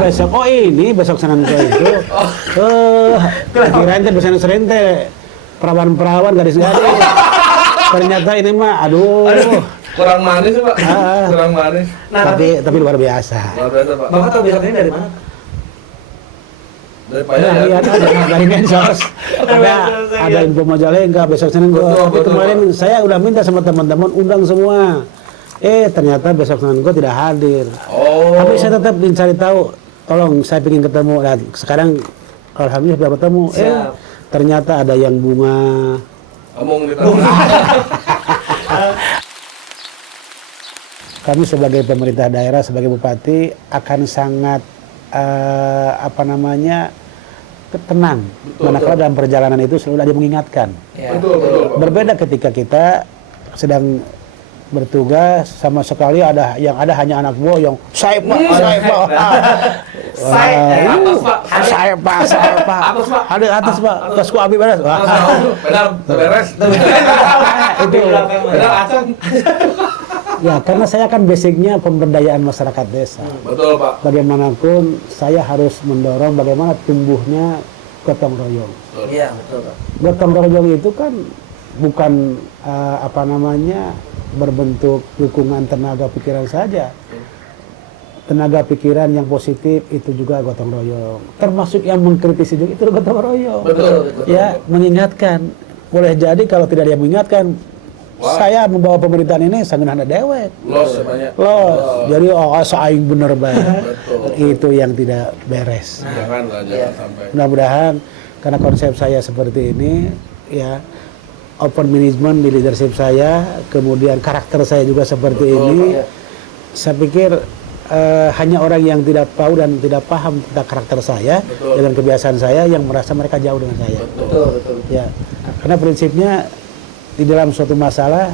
Besok. Oh, ini besok Senin itu. Kirain teh besok Senin teh perawan-perawan gadis-gadis. Ternyata ini mah aduh. kurang manis ya Pak. Kurang manis. Nah, tapi luar biasa. Luar biasa Pak. Bapak tahu besok ini dari mana? Dari Pak Nah, Yayat. lihat aja dari medsos. Ada info Majalengka besok Senin gua. Betul, Tapi betul, kemarin saya udah minta sama teman-teman undang semua. Ternyata besok Senin gua tidak hadir. Oh. Tapi saya tetap mencari tahu. Tolong, saya ingin ketemu. Nah, sekarang alhamdulillah sudah ketemu. Siap. Ternyata ada yang bunga. Ngomong di Kami sebagai pemerintah daerah, sebagai bupati akan sangat tenang. Manakala dalam perjalanan itu selalu ada yang mengingatkan. Ya. Betul. Berbeda ketika kita sedang bertugas, sama sekali ada hanya anak buah yang saya pak. Saya pak. Ada atas pak. Atasku abi beres. Benar, beres. Itu. Benar, acang. Ya, karena saya kan basicnya pemberdayaan masyarakat desa. Betul Pak. Bagaimanapun saya harus mendorong bagaimana tumbuhnya gotong royong. Iya, betul, Pak. Gotong royong itu kan bukan berbentuk dukungan tenaga pikiran saja. Tenaga pikiran yang positif itu juga gotong royong. Termasuk yang mengkritisi juga itu gotong royong. Betul. Ya, mengingatkan. Boleh jadi kalau tidak ada yang mengingatkan, saya membawa pemerintahan ini sangat ada dewek. Los banyak. Jadi saing bener banget. Betul. Itu yang tidak beres. Jangan sampai. Mudah-mudahan karena konsep saya seperti ini, ya open management di leadership saya, kemudian karakter saya juga seperti ini. Saya pikir hanya orang yang tidak tahu dan tidak paham tentang karakter saya dengan kebiasaan saya yang merasa mereka jauh dengan saya. Betul. Ya, karena prinsipnya di dalam suatu masalah,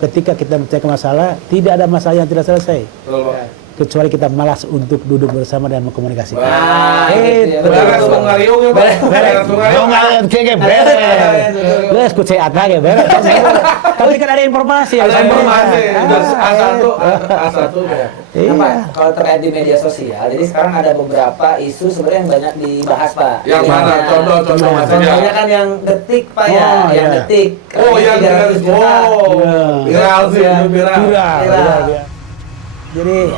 ketika kita mencari masalah, tidak ada masalah yang tidak selesai. Betul Pak. Kecuali kita malas untuk duduk bersama dan berkomunikasi. Beres Bungariung ya Pak. Beres Bungariung. Beres kucing atah ya beres. Tapi kan ada informasi. Ada informasi. A1. Nah, Pak, kalau terkait di media sosial, jadi sekarang ada beberapa isu sebenarnya yang banyak dibahas, Pak. Yang mana? Contoh Contohnya kan yang detik, Pak ya, yang detik. Yang 300 juta. Viral sih, itu viral. Jadi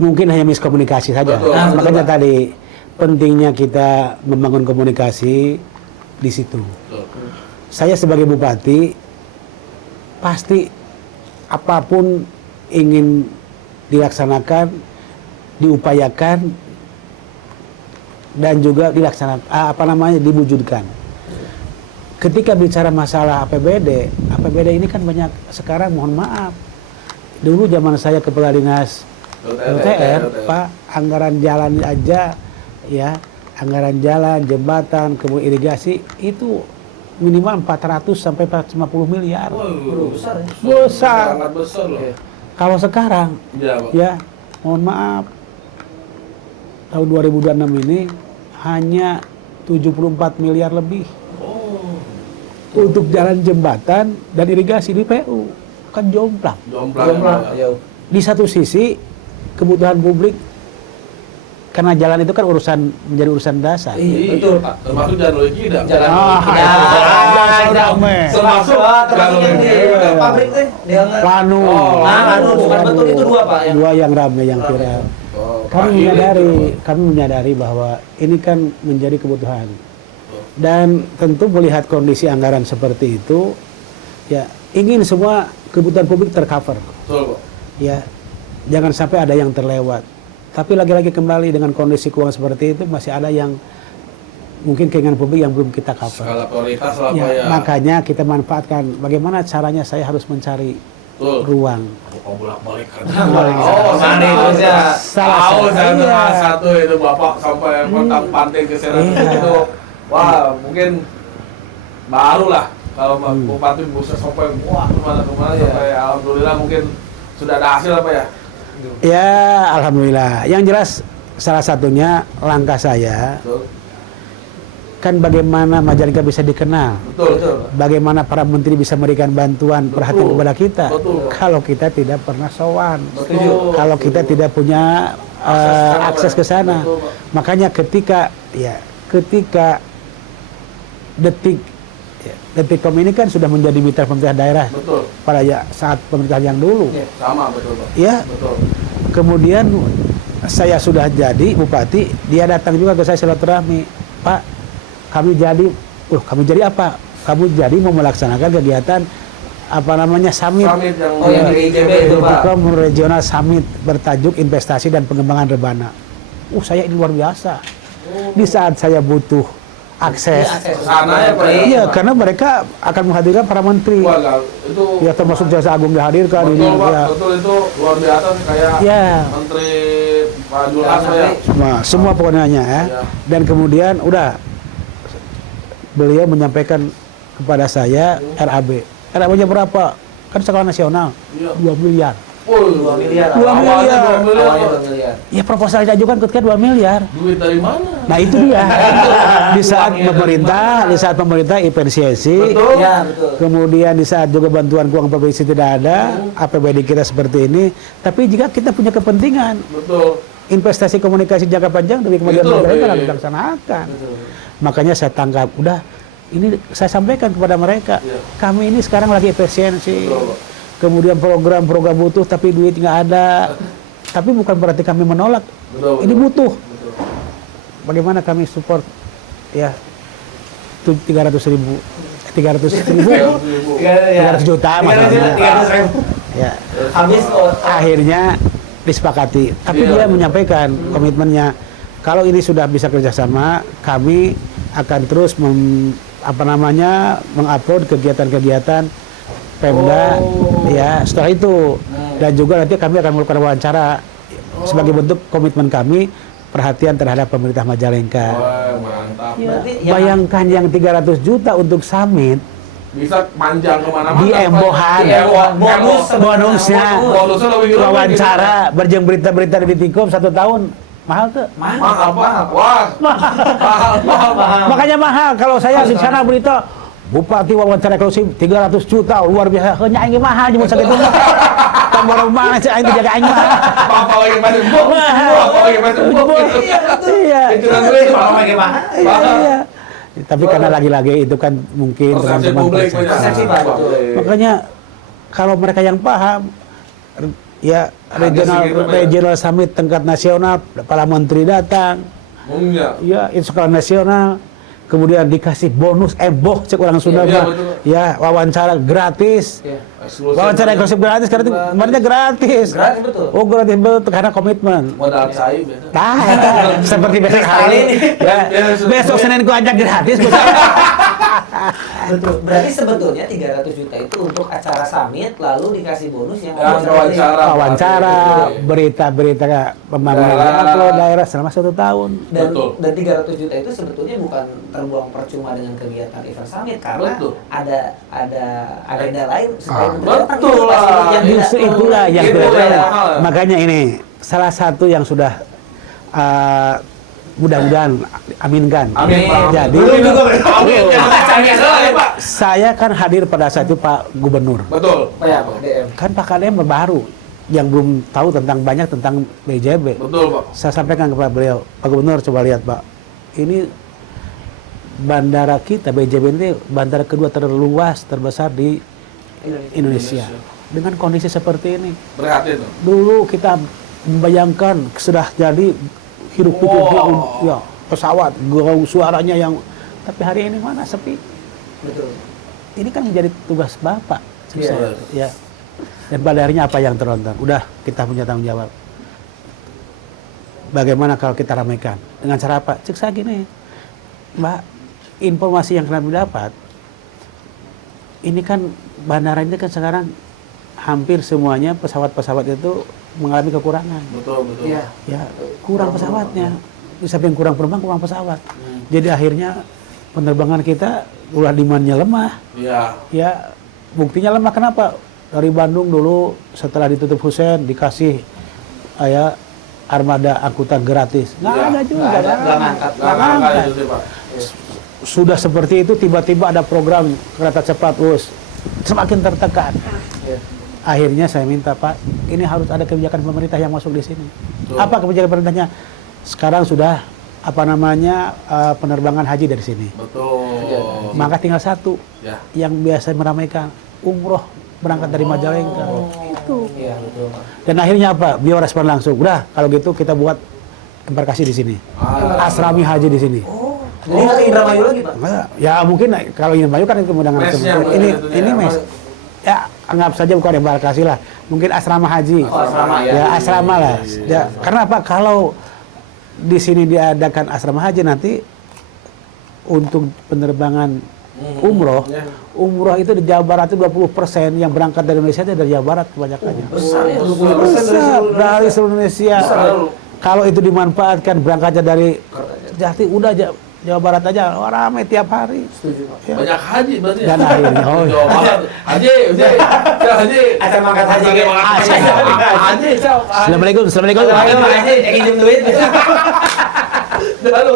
mungkin hanya miskomunikasi saja. Betul. Makanya tadi pentingnya kita membangun komunikasi di situ. Betul. Saya sebagai bupati pasti apapun ingin dilaksanakan, diupayakan dan juga dilaksanakan, diwujudkan. Ketika bicara masalah APBD ini kan banyak sekarang, mohon maaf. Dulu zaman saya kepala dinas LTR, Pak, anggaran jalan aja ya, anggaran jalan, jembatan, kemudian irigasi itu minimal 400 sampai 450 miliar. Besar ya. Besar. Sangat besar loh. Kalau sekarang Iya, Pak. ya, mohon maaf, tahun 2026 ini hanya 74 miliar lebih untuk jalan, jembatan dan irigasi di PU. Kan jomplang. Jomplang. Jauh. Di satu sisi kebutuhan publik, karena jalan itu kan menjadi urusan dasar. Iya, betul. Termasuk jalan Loikida. Jalan Termasuk jalan yang di Loikida. pabrik teh dia nggak. Planu. Anu bukan betul itu dua Pak yang. Dua yang ramai, yang viral. Oh, Kami menyadari bahwa ini kan menjadi kebutuhan. Dan tentu melihat kondisi anggaran seperti itu, ya ingin semua kebutuhan publik tercover. Betul, Pak. Ya, jangan sampai ada yang terlewat. Tapi lagi-lagi kembali dengan kondisi keuangan seperti itu masih ada yang mungkin keinginan publik yang belum kita cover. Skala prioritas lah, Ya, Pak ya. makanya kita manfaatkan. Bagaimana caranya saya harus mencari Betul. ruang. Oh, bolak-balik kan. Oh, mana itu ya? Tahu saya Iya. kenal satu itu Bapak sampai kontak pantai ke sana Iya. itu. Wah, mungkin baru lah kalau Bupati bisa sampai kemana sampai alhamdulillah mungkin sudah ada hasil apa ya? Ya, alhamdulillah. Yang jelas salah satunya langkah saya Betul. kan bagaimana Majalengka bisa dikenal. Betul. Bagaimana para menteri bisa memberikan bantuan perhatian kepada kita. Betul. Kalau kita tidak pernah sowan. Betul. Kalau kita tidak punya akses ke sana. Betul, Pak. Makanya ketika Detikcom ini kan sudah menjadi mitra pemerintah daerah Betul. pada saat pemerintahan yang dulu. Sama betul, Pak. Ya, Betul. kemudian saya sudah jadi bupati, dia datang juga ke saya silaturahmi, Pak, kami jadi apa? Kami jadi mau melaksanakan kegiatan summit. Summit yang yang di ITB itu Pak. Detikcom Regional Summit bertajuk investasi dan pengembangan rebana. Saya ini luar biasa. Di saat saya butuh akses. sana ya, Pak. Iya, karena mereka akan menghadirkan para menteri. Wah, itu Ya, termasuk Jaksa Agung dihadirkan. betul, Pak. Ya. Betul itu luar biasa sih kayak Ya. Menteri Pak Julhas ya. Semua pokoknya ya. Iya. Dan kemudian beliau menyampaikan kepada saya RAB. RAB-nya berapa? Kan skala nasional. Iya. 2 miliar. 2 miliar. 2 miliar. Awalnya 2 miliar. Ya proposal diajukan ketika 2 miliar. Duit dari mana? Nah itu dia. Di saat pemerintah efisiensi, Betul. Ya, betul. kemudian di saat juga bantuan keuangan provinsi tidak ada, APBD kita seperti ini, tapi jika kita punya kepentingan, Betul. investasi komunikasi jangka panjang demi kemudian Betul, mereka iya. harus dilaksanakan. Makanya saya tangkap, ini saya sampaikan kepada mereka, Iya. kami ini sekarang lagi efisiensi, Betul, Pak. kemudian program-program butuh tapi duit nggak ada, tapi bukan berarti kami menolak, Betul. ini butuh. Betul. Bagaimana kami support ya 300 ribu 300 juta maksudnya. 300.000. Ya. Habis Akhirnya disepakati, tapi Iya. dia menyampaikan komitmennya kalau ini sudah bisa kerjasama, kami akan terus mengupload kegiatan-kegiatan Pemda ya setelah itu, dan juga nanti kami akan melakukan wawancara sebagai bentuk komitmen kami perhatian terhadap pemerintah Majalengka. Wah, mantap. Berarti yang Bayangkan yang 300 juta untuk summit Bisa panjang kemana-mana. di Embohan, bonusnya Bonusnya lebih gede. wawancara berjeng berita-berita di Detikcom 1 tahun mahal tuh. Mahal, Pak. Wah. Mahal. Makanya mahal. Kalau saya di sana berita Bupati wawancara eksklusif 300 juta luar biasa. Hanya aing mahal jeung sakitu. Tambah mana sih aing dijaga aing mahal. Apa lagi masih buk. Apa lagi masih buk. Iya. Itu nanti Kalau lagi mahal. Iya. Tapi karena lagi-lagi itu kan mungkin Persepsi teman-teman publik persepsi. Persepsi, Pak. Betul. Makanya kalau mereka yang paham ya Harga segitu, Pak, ya? regional summit tingkat nasional, para menteri datang, Iya. ya itu sekolah nasional, kemudian dikasih bonus eboh cek orang Sunda Iya, mah, betul. ya wawancara gratis, Iya. Eksklusif. wawancara eksklusif gratis karena itu kemarinnya gratis. Gratis betul. Oh gratis betul karena komitmen. Modal cair beda. Nah, seperti besok hari ini. Ya, besok Senin gua ajak gratis. Betul. Berarti sebetulnya 300 juta itu untuk acara summit lalu dikasih bonus yang Wawancara. Berita-berita pembangunan daerah selama 1 tahun. Betul. Dan 300 juta itu sebetulnya bukan terbuang percuma dengan kegiatan event summit karena Betul. ada agenda lain supaya betul lah. yang Justru tidak itulah yang Itu tidak yang ada. mahal. Makanya ini salah satu yang sudah mudah-mudahan aminkan. Amin, Pak. Jadi Belum juga, Pak. Amin. Pak. saya kan hadir pada saat itu Pak Gubernur. Betul. ya Pak DM. Kan Pak KDM baru yang belum tahu banyak tentang BJB. Betul, Pak. Saya sampaikan kepada beliau, Pak Gubernur coba lihat Pak, ini bandara kita BJB ini bandara kedua terluas terbesar di Indonesia. Dengan kondisi seperti ini, Prihatin tuh. dulu kita membayangkan sudah jadi hirup pikuk ya pesawat, suaranya yang, tapi hari ini mana sepi. Betul. Ini kan menjadi tugas Bapak, Iya. ya. Dan pada akhirnya apa yang terlontar? Udah kita punya tanggung jawab. Bagaimana kalau kita ramaikan? Dengan cara apa? Cek saya gini, Mbak, informasi yang kami dapat, ini kan bandara ini kan sekarang hampir semuanya pesawat-pesawat itu mengalami kekurangan. Betul, betul. Iya. Ya, kurang pesawatnya. Di samping kurang penumpang, kurang pesawat. Jadi akhirnya penerbangan kita ulah demand-nya lemah. Iya. Ya, buktinya lemah kenapa? Dari Bandung dulu setelah ditutup Husein dikasih ya armada angkutan gratis. Nggak Iya. ada juga. Nggak ada, kan? nggak ngangkat. Nggak Nggak ngangkat ngangkat. itu sih, Pak. Sudah seperti itu tiba-tiba ada program kereta cepat semakin tertekan. Iya. Akhirnya saya minta Pak, ini harus ada kebijakan pemerintah yang masuk di sini. Betul. Apa kebijakan pemerintahnya? Sekarang sudah penerbangan haji dari sini. Betul. Maka tinggal satu Ya. yang biasa meramaikan umroh berangkat dari Majalengka. Itu. Iya, betul Pak. Dan akhirnya apa? Beliau respon langsung. Udah, kalau gitu kita buat embarkasi di sini. Asrami haji di sini. Jadi nggak ke Indramayu lagi Pak? Nah, ya mungkin kalau ingin maju kan itu kemudahan Mesnya, ini ya, mes. Ya anggap saja bukan embarkasi lah. Mungkin asrama haji. Oh, asrama, ya. asrama lah. Ya, karena apa? Kalau di sini diadakan asrama haji nanti untuk penerbangan umroh, umroh itu di Jawa Barat itu 20% yang berangkat dari Indonesia itu dari Jawa Barat kebanyakannya. Besar ya. Besar dari seluruh Indonesia. Kalau itu dimanfaatkan berangkatnya dari Jati udah Jawa Barat aja, oh, ramai tiap hari. Setuju Pak. Ya. Banyak haji berarti. Dan akhirnya, oh Jawa Barat. Haji. Acara makan haji kayak Haji, siap. Assalamualaikum, assalamualaikum. Haji pinjam duit. Lalu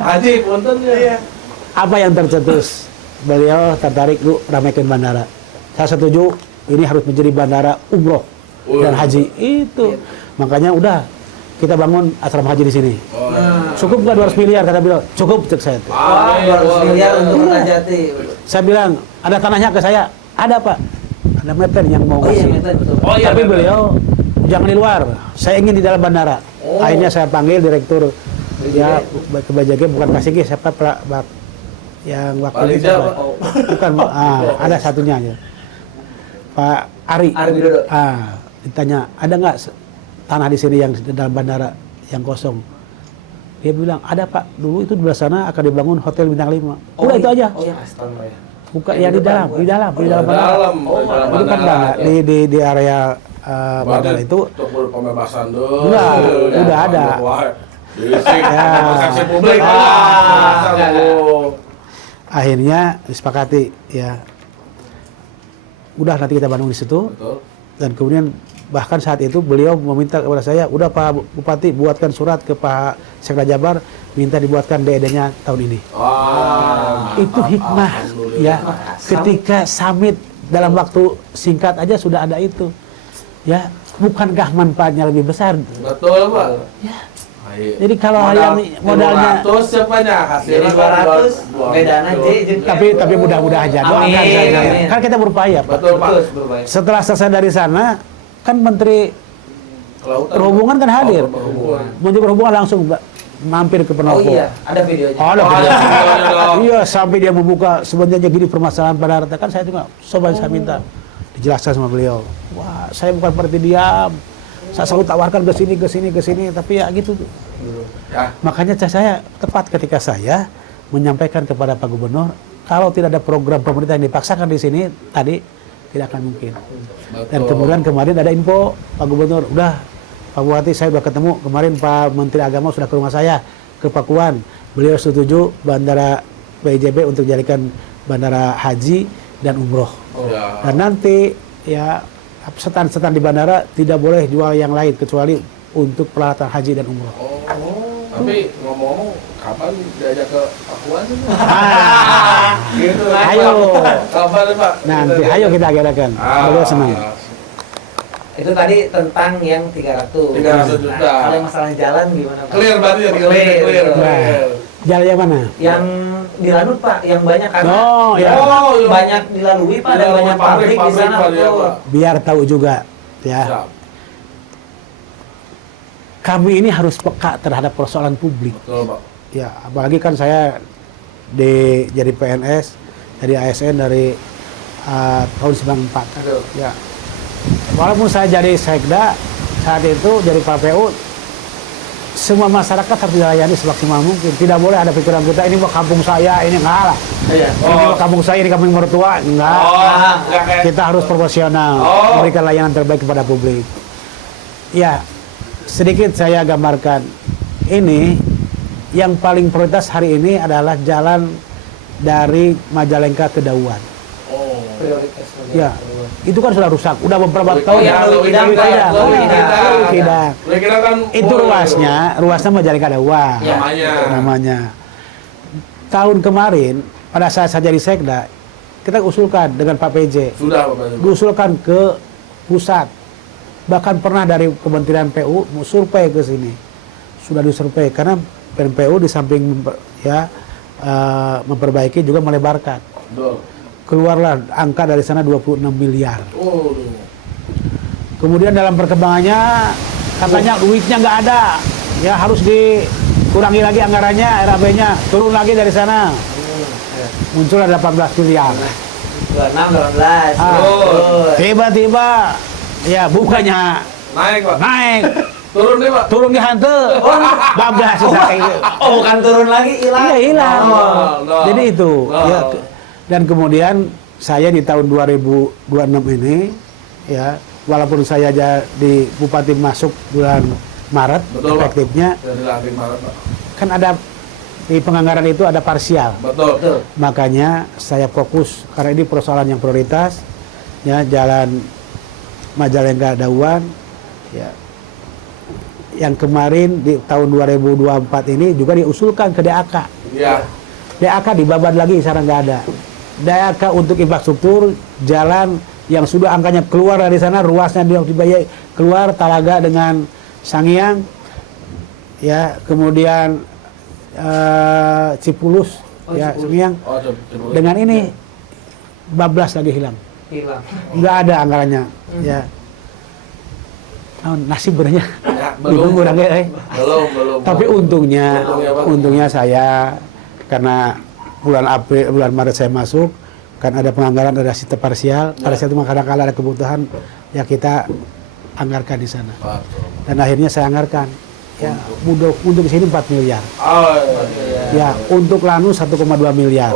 haji punten ya. Apa yang tercetus? Beliau tertarik lu ramaikan bandara. Saya setuju, ini harus menjadi bandara umroh dan haji. Itu. Makanya udah kita bangun asrama haji di sini. Cukup nggak 200 miliar kata beliau? Cukup cek saya. Wah, 200 miliar untuk Kertajati. Saya bilang, ada tanahnya ke saya. Ada Pak. Ada meter yang mau Oh iya, ngasih. betul betul. Oh iya. Tapi beliau jangan di luar. Saya ingin di dalam bandara. Akhirnya saya panggil direktur ya kebajaga bukan Kasigi, siapa Pak yang waktu Paling itu siapa? siapa? Bukan ada satunya aja. Pak Ari. Ari Widodo. Ditanya, ada nggak tanah di sini yang di dalam bandara yang kosong? Dia bilang, ada Pak. Dulu itu di belah sana akan dibangun hotel bintang 5. Udah itu aja. Oh iya, astaga ya. Bukan ya di dalam bandara. Itu kan bandara. di area bandara itu Untuk pembebasan dulu. Udah ada. Berisik. Ya. Persepsi publik. Akhirnya disepakati ya. Udah nanti kita bangun di situ. Betul. Dan kemudian bahkan saat itu beliau meminta kepada saya, udah Pak Bupati buatkan surat ke Pak Sekda Jabar, minta dibuatkan DED-nya tahun ini. Itu hikmah ya. Ketika summit dalam waktu singkat aja sudah ada itu. Ya, bukankah manfaatnya lebih besar? Betul, Pak. Ya. Ayo. Jadi kalau yang modalnya 200 siapanya Jadi hasilnya 200 bedana tapi mudah-mudahan aja doakan Amin, saja. amin. Kan kita berupaya Pak. Betul, Pak. Betul, Setelah selesai dari sana kan Menteri Kelautan. Perhubungan kan hadir. Perhubungan. Menteri Perhubungan langsung mampir ke Pendopo. Oh iya, ada videonya. Oh, ada Oh, video. ada videonya dong. Iya, sampai dia membuka sebenarnya gini permasalahan pada harta kan saya juga coba saya minta dijelaskan sama beliau. Wah, saya bukan berarti diam. Saya selalu tawarkan ke sini, tapi ya gitu tuh. Ya. Makanya saya tepat ketika saya menyampaikan kepada Pak Gubernur, kalau tidak ada program pemerintah yang dipaksakan di sini tadi tidak akan mungkin. Dan kemudian kemarin ada info Pak Gubernur, udah Pak Bupati saya udah ketemu kemarin Pak Menteri Agama sudah ke rumah saya ke Pakuan. Beliau setuju bandara PIJB untuk dijadikan bandara haji dan umroh. Ya. Dan nanti ya setan-setan di bandara tidak boleh jual yang lain kecuali untuk peralatan haji dan umroh. Tapi ngomong-ngomong, kapan diajak ke Pakuan? Gitu. Ayo. Kapan nih, Pak? Nanti ayo kita agerakan. Beliau senang. Itu tadi tentang yang 300. 300 juta. Nah, kalau yang masalah jalan gimana, Pak? Clear berarti ya, clear. Nah, jalan yang mana? Yang di Lanut, Pak, yang banyak karena Oh, ya. banyak dilalui, Pak, dan banyak pabrik di sana, Pak, ya, betul. Pak. Biar tahu juga ya. Siap. Kami ini harus peka terhadap persoalan publik. Betul, Pak. Ya, apalagi kan saya jadi PNS, jadi ASN dari tahun 94. Betul. Ya. Walaupun saya jadi sekda saat itu jadi KPU, semua masyarakat harus dilayani semaksimal mungkin. Tidak boleh ada pikiran kita ini mau kampung saya, ini enggak lah. Iya. Ini mau kampung saya, ini kampung mertua, enggak. Enggak kayak Kita harus proporsional, memberikan layanan terbaik kepada publik. Ya, sedikit saya gambarkan. Ini yang paling prioritas hari ini adalah jalan dari Majalengka ke Dauan. Prioritas. Ya, itu kan sudah rusak. Udah beberapa Lewi tahun. Kidang, Lewi Kidang, Lewi Kidang. Lewi Kidang kan Itu ruasnya Majalengka Dauan. Ya. Namanya. Tahun kemarin pada saat saya jadi sekda, kita usulkan dengan Pak PJ. Sudah, Bapak. Diusulkan ke pusat. Bahkan pernah dari Kementerian PU mau survei ke sini. Sudah disurvei karena PU di samping memperbaiki juga melebarkan. Betul. Keluarlah angka dari sana 26 miliar. Oh. Kemudian dalam perkembangannya katanya duitnya nggak ada. Ya harus dikurangi lagi anggarannya, RAB-nya turun lagi dari sana. Muncul ada 18 miliar. 26, 18. Tiba-tiba ya bukannya Naik, Pak. naik, Turun nih, Pak. turun ke hantu. Bablas sudah kayak gitu. Oh, bukan turun lagi, hilang. Iya hilang. No. Jadi itu. No. Ya, dan kemudian saya di tahun 2026 ini ya walaupun saya di Bupati masuk bulan Maret. Betul, Pak. Efektifnya Dari lantik Maret, Pak. kan ada di penganggaran itu ada parsial. Betul. Makanya saya fokus karena ini persoalan yang prioritas ya jalan Majalengka Dauan ya. Yang kemarin di tahun 2024 ini juga diusulkan ke DAK. Iya. DAK dibabat lagi sekarang nggak ada. DAK untuk infrastruktur jalan yang sudah angkanya keluar dari sana, ruasnya dibayar keluar Talaga dengan Sangiang ya, kemudian Cipulus ya Sangiang Oh, coba. dengan ini bablas lagi hilang. Hilang. Nggak ada anggarannya ya. Nah, nasib benernya Ya, belum. kurang Belum. tapi untungnya Untungnya, Pak. saya karena bulan Maret saya masuk kan ada penganggaran ada sistem parsial. Parsial itu kadang-kadang ada kebutuhan ya kita anggarkan di sana. Pak. Dan akhirnya saya anggarkan ya untuk di sini 4 miliar. Oh, Ya, untuk Lanus 1,2 miliar.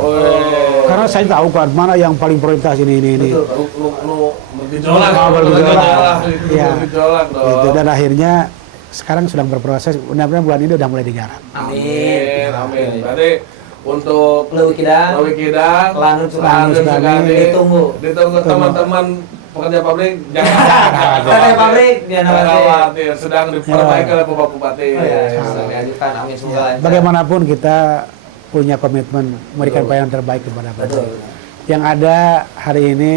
Karena saya tahu kan mana yang paling prioritas ini. Lu bergejolak. Bergejolak. Ya. Bergejolak dong. Gitu, dan akhirnya sekarang sedang berproses. Mudah-mudahan bulan ini udah mulai digarap. Amin. Berarti untuk Lewi Kidang, Lanut Sukadi. ditunggu teman-teman pekerja pabrik jangan Pekerja pabrik, jangan khawatir, sedang diperbaiki oleh Bapak Bupati. Sedang diajukan, amin semoga lancar. Bagaimanapun kita punya komitmen memberikan pelayanan terbaik kepada Betul. publik. Yang ada hari ini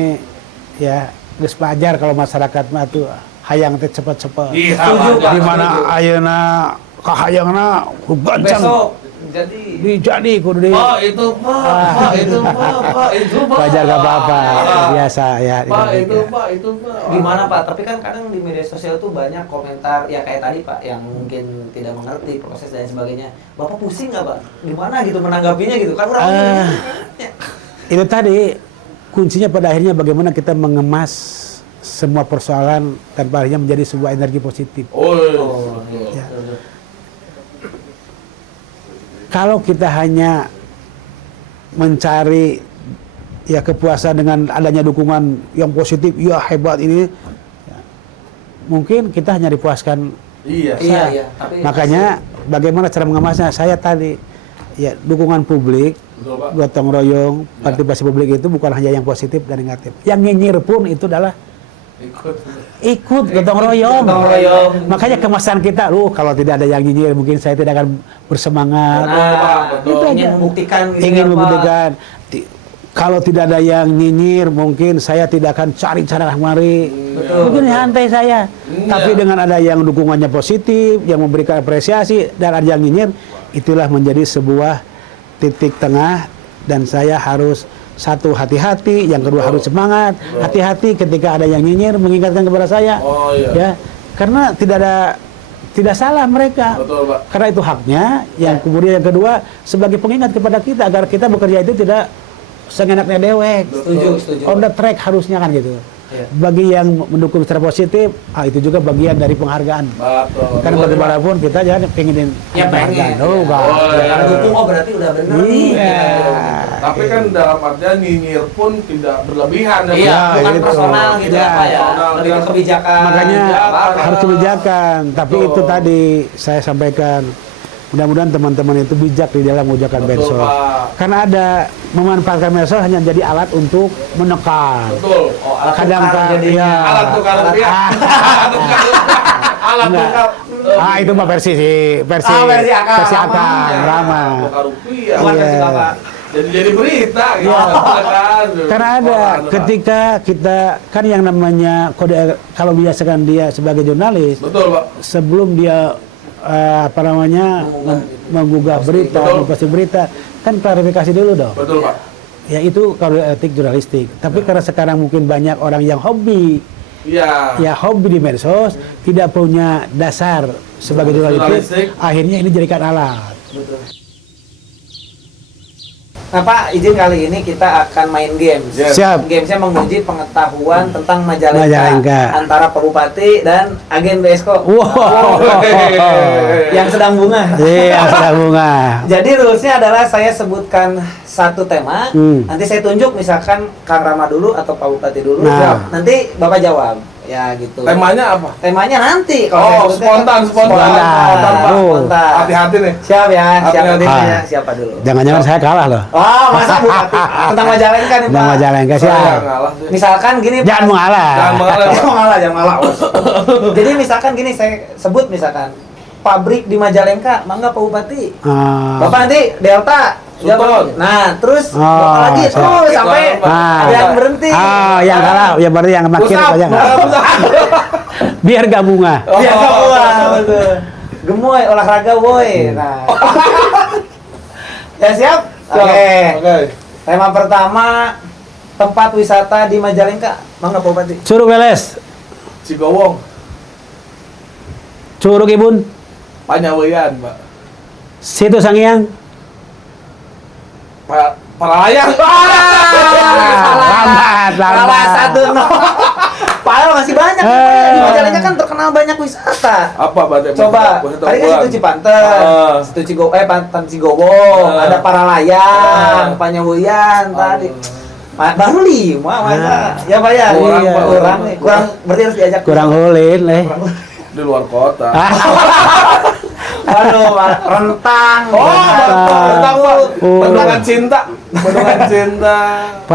ya geus pajar kalau masyarakat mah tuh hayang teh cepet-cepet. Iya, Setuju, Pak. Di mana ayeuna kahayangna gancang. Besok Jadi kudu di. Pak itu Pak itu Pak. Wajar gak apa-apa, biasa ya. Pak itu Pak. Gimana Pak? Tapi kan kadang di media sosial tuh banyak komentar ya kayak tadi Pak yang mungkin tidak mengerti proses dan sebagainya. Bapak pusing nggak Pak? Gimana gitu menanggapinya gitu kan orang Itu tadi kuncinya pada akhirnya bagaimana kita mengemas semua persoalan tanpa akhirnya menjadi sebuah energi positif. iya. Ya. Kalau kita hanya mencari ya kepuasan dengan adanya dukungan yang positif, ya hebat ini, ya, mungkin kita hanya dipuaskan. Iya. Iya. Tapi Makanya bagaimana cara mengemasnya? Saya tadi ya dukungan publik, Betul, Pak. gotong royong, partisipasi publik itu bukan hanya yang positif dan negatif. Yang nyinyir pun itu adalah ikut gotong royong. Gotong royong. Makanya kemasan kita, kalau tidak ada yang nyinyir mungkin saya tidak akan bersemangat. Betul. Itu aja. ingin membuktikan gitu Ingin ya, Pak. membuktikan. Kalau tidak ada yang nyinyir, mungkin saya tidak akan cari cara kemari. Betul, Mungkin betul. santai saya. Iya. Tapi dengan ada yang dukungannya positif, yang memberikan apresiasi, dan ada yang nyinyir, itulah menjadi sebuah titik tengah. Dan saya harus satu hati-hati, yang kedua harus semangat. Hati-hati ketika ada yang nyinyir mengingatkan kepada saya. Oh, iya. Ya, karena tidak salah mereka. Betul, Pak. Karena itu haknya. Yang kemudian yang kedua sebagai pengingat kepada kita agar kita bekerja itu tidak seenaknya dewek. Setuju. On the track harusnya kan gitu. Iya. Bagi yang mendukung secara positif, itu juga bagian dari penghargaan. Betul. Karena bagaimanapun kita jangan pengen Ya pengen. Oh, Ya. Pak. Kalau dukung berarti udah bener nih. Iya. Gitu. Tapi kan dalam artian nyinyir pun tidak berlebihan. Iya, Ya, bukan gitu. personal gitu Ya. apa ya. Personal, Lebih ke ya. kebijakan. Makanya apa-apa. harus kebijakan. Tapi Betul. itu tadi saya sampaikan. Mudah-mudahan teman-teman itu bijak di dalam mengujakan Betul, medsos. Pak. Karena ada memanfaatkan medsos hanya jadi alat untuk menekan. Betul. Oh, alat Kadang tukar kan jadinya. iya. Alat tukar rupiah. Alat Enggak. tukar. Itu mah versi versi akal, versi Rama. akal, Rama. Tukar rupiah. Bukan Iya. versi Bapak. Jadi berita gitu kan. Karena ada ketika kita kan yang namanya kode kalau biasakan dia sebagai jurnalis Betul, Pak. sebelum dia menggugah berita, Betul. memposting berita kan klarifikasi dulu dong. Betul, Pak. Ya itu kalau etik jurnalistik. Tapi karena sekarang mungkin banyak orang yang hobi, Iya. ya hobi di medsos, tidak punya dasar sebagai jurnalistik, Jurnalistik. akhirnya ini dijadikan alat. Betul. Nah Pak, izin kali ini kita akan main games. Yes. Siap. Gamesnya menguji pengetahuan tentang Majalengka, Majalengka. antara Pak Bupati dan agen BSKO. Wow. Yang sedang bunga. Iya, sudah bunga. Jadi rulesnya adalah saya sebutkan satu tema, nanti saya tunjuk misalkan Kang Rama dulu atau Pak Bupati dulu, Nah. nanti Bapak jawab. Ya gitu. Temanya apa? Temanya nanti Oh, saya sebutkan. spontan. Spontan. Spontan. Hati-hati nih. Siap ya, siapa Hati-hati. timnya? Siapa dulu? Jangan-jangan saya kalah loh. Oh, masa Bupati tentang Majalengka nih, Tentang Pak. Majalengka Saya siap. ngalah sih. Misalkan gini, Jangan Pak. mengalah. Jangan mengalah, Pak. Jangan ngalah, Bos. Jadi misalkan gini, saya sebut misalkan pabrik di Majalengka, mangga Pak Bupati. Ah. Bapak nanti Delta. Sultan. Jawab. Nah, terus Oh, Bapak lagi siap. terus sampai Ah. ada yang berhenti. Yang kalah, ya berarti yang makin Pusap, aja nggak. Biar gak bunga. Biar Oh. semua, betul. Gemoy, olahraga boy. Nah. Ya siap? Oke. Oke. Tema pertama, tempat wisata di Majalengka. Mangga Pak Bupati. Curug Weles, Cigowong, Curug Ibun, Panyaweyan, Pak. Situ Sangiang. Paralayang. Lambat. Kalah 1-0. Padahal masih banyak. Di Majalengka kan terkenal banyak wisata. Apa berarti? Coba, Wisata tadi kan bulan. situ Cipanten, situ Pantan Cigowong, ada Paralayang, Panyaweyan tadi. Baru 5 masa. Ya Pak ya. Kurang, Iya. Pak. Kurang berarti harus diajak. Kurang ulin, Di luar kota. Aduh, Pak. Rentang. Oh, tentang Pak. Oh. Bendungan cinta. Bendungan cinta.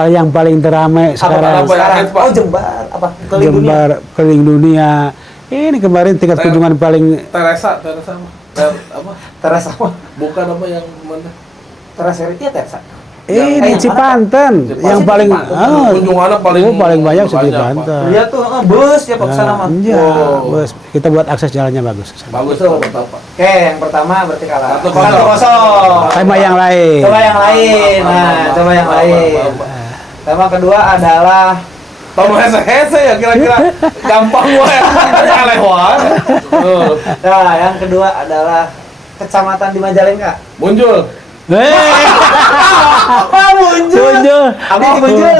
yang paling teramai sekarang. apa? Sekarang, Pak? oh Jembar, apa? Keliling dunia. Jembar keliling dunia. Ini kemarin tingkat kunjungan paling Teresa apa? Teras apa? Bukan apa yang mana? Teras Eriti ya Tersa? Ini Cipanten yang paling kunjungannya paling banyak di Cipanten. Lihat tuh bus ya Pak kesana mah. Iya, bus. Kita buat akses jalannya bagus. Bagus Betul. tuh, Pak. Oke, yang pertama berarti kalah. 1-0. Tema yang lain. Coba yang lain. Nah, coba yang lain. Tema kedua adalah Tahu hese-hese ya kira-kira gampang wae. Aleh wae. nah, yang kedua adalah kecamatan di Majalengka. Muncul. Muncul. Abis di Muncul.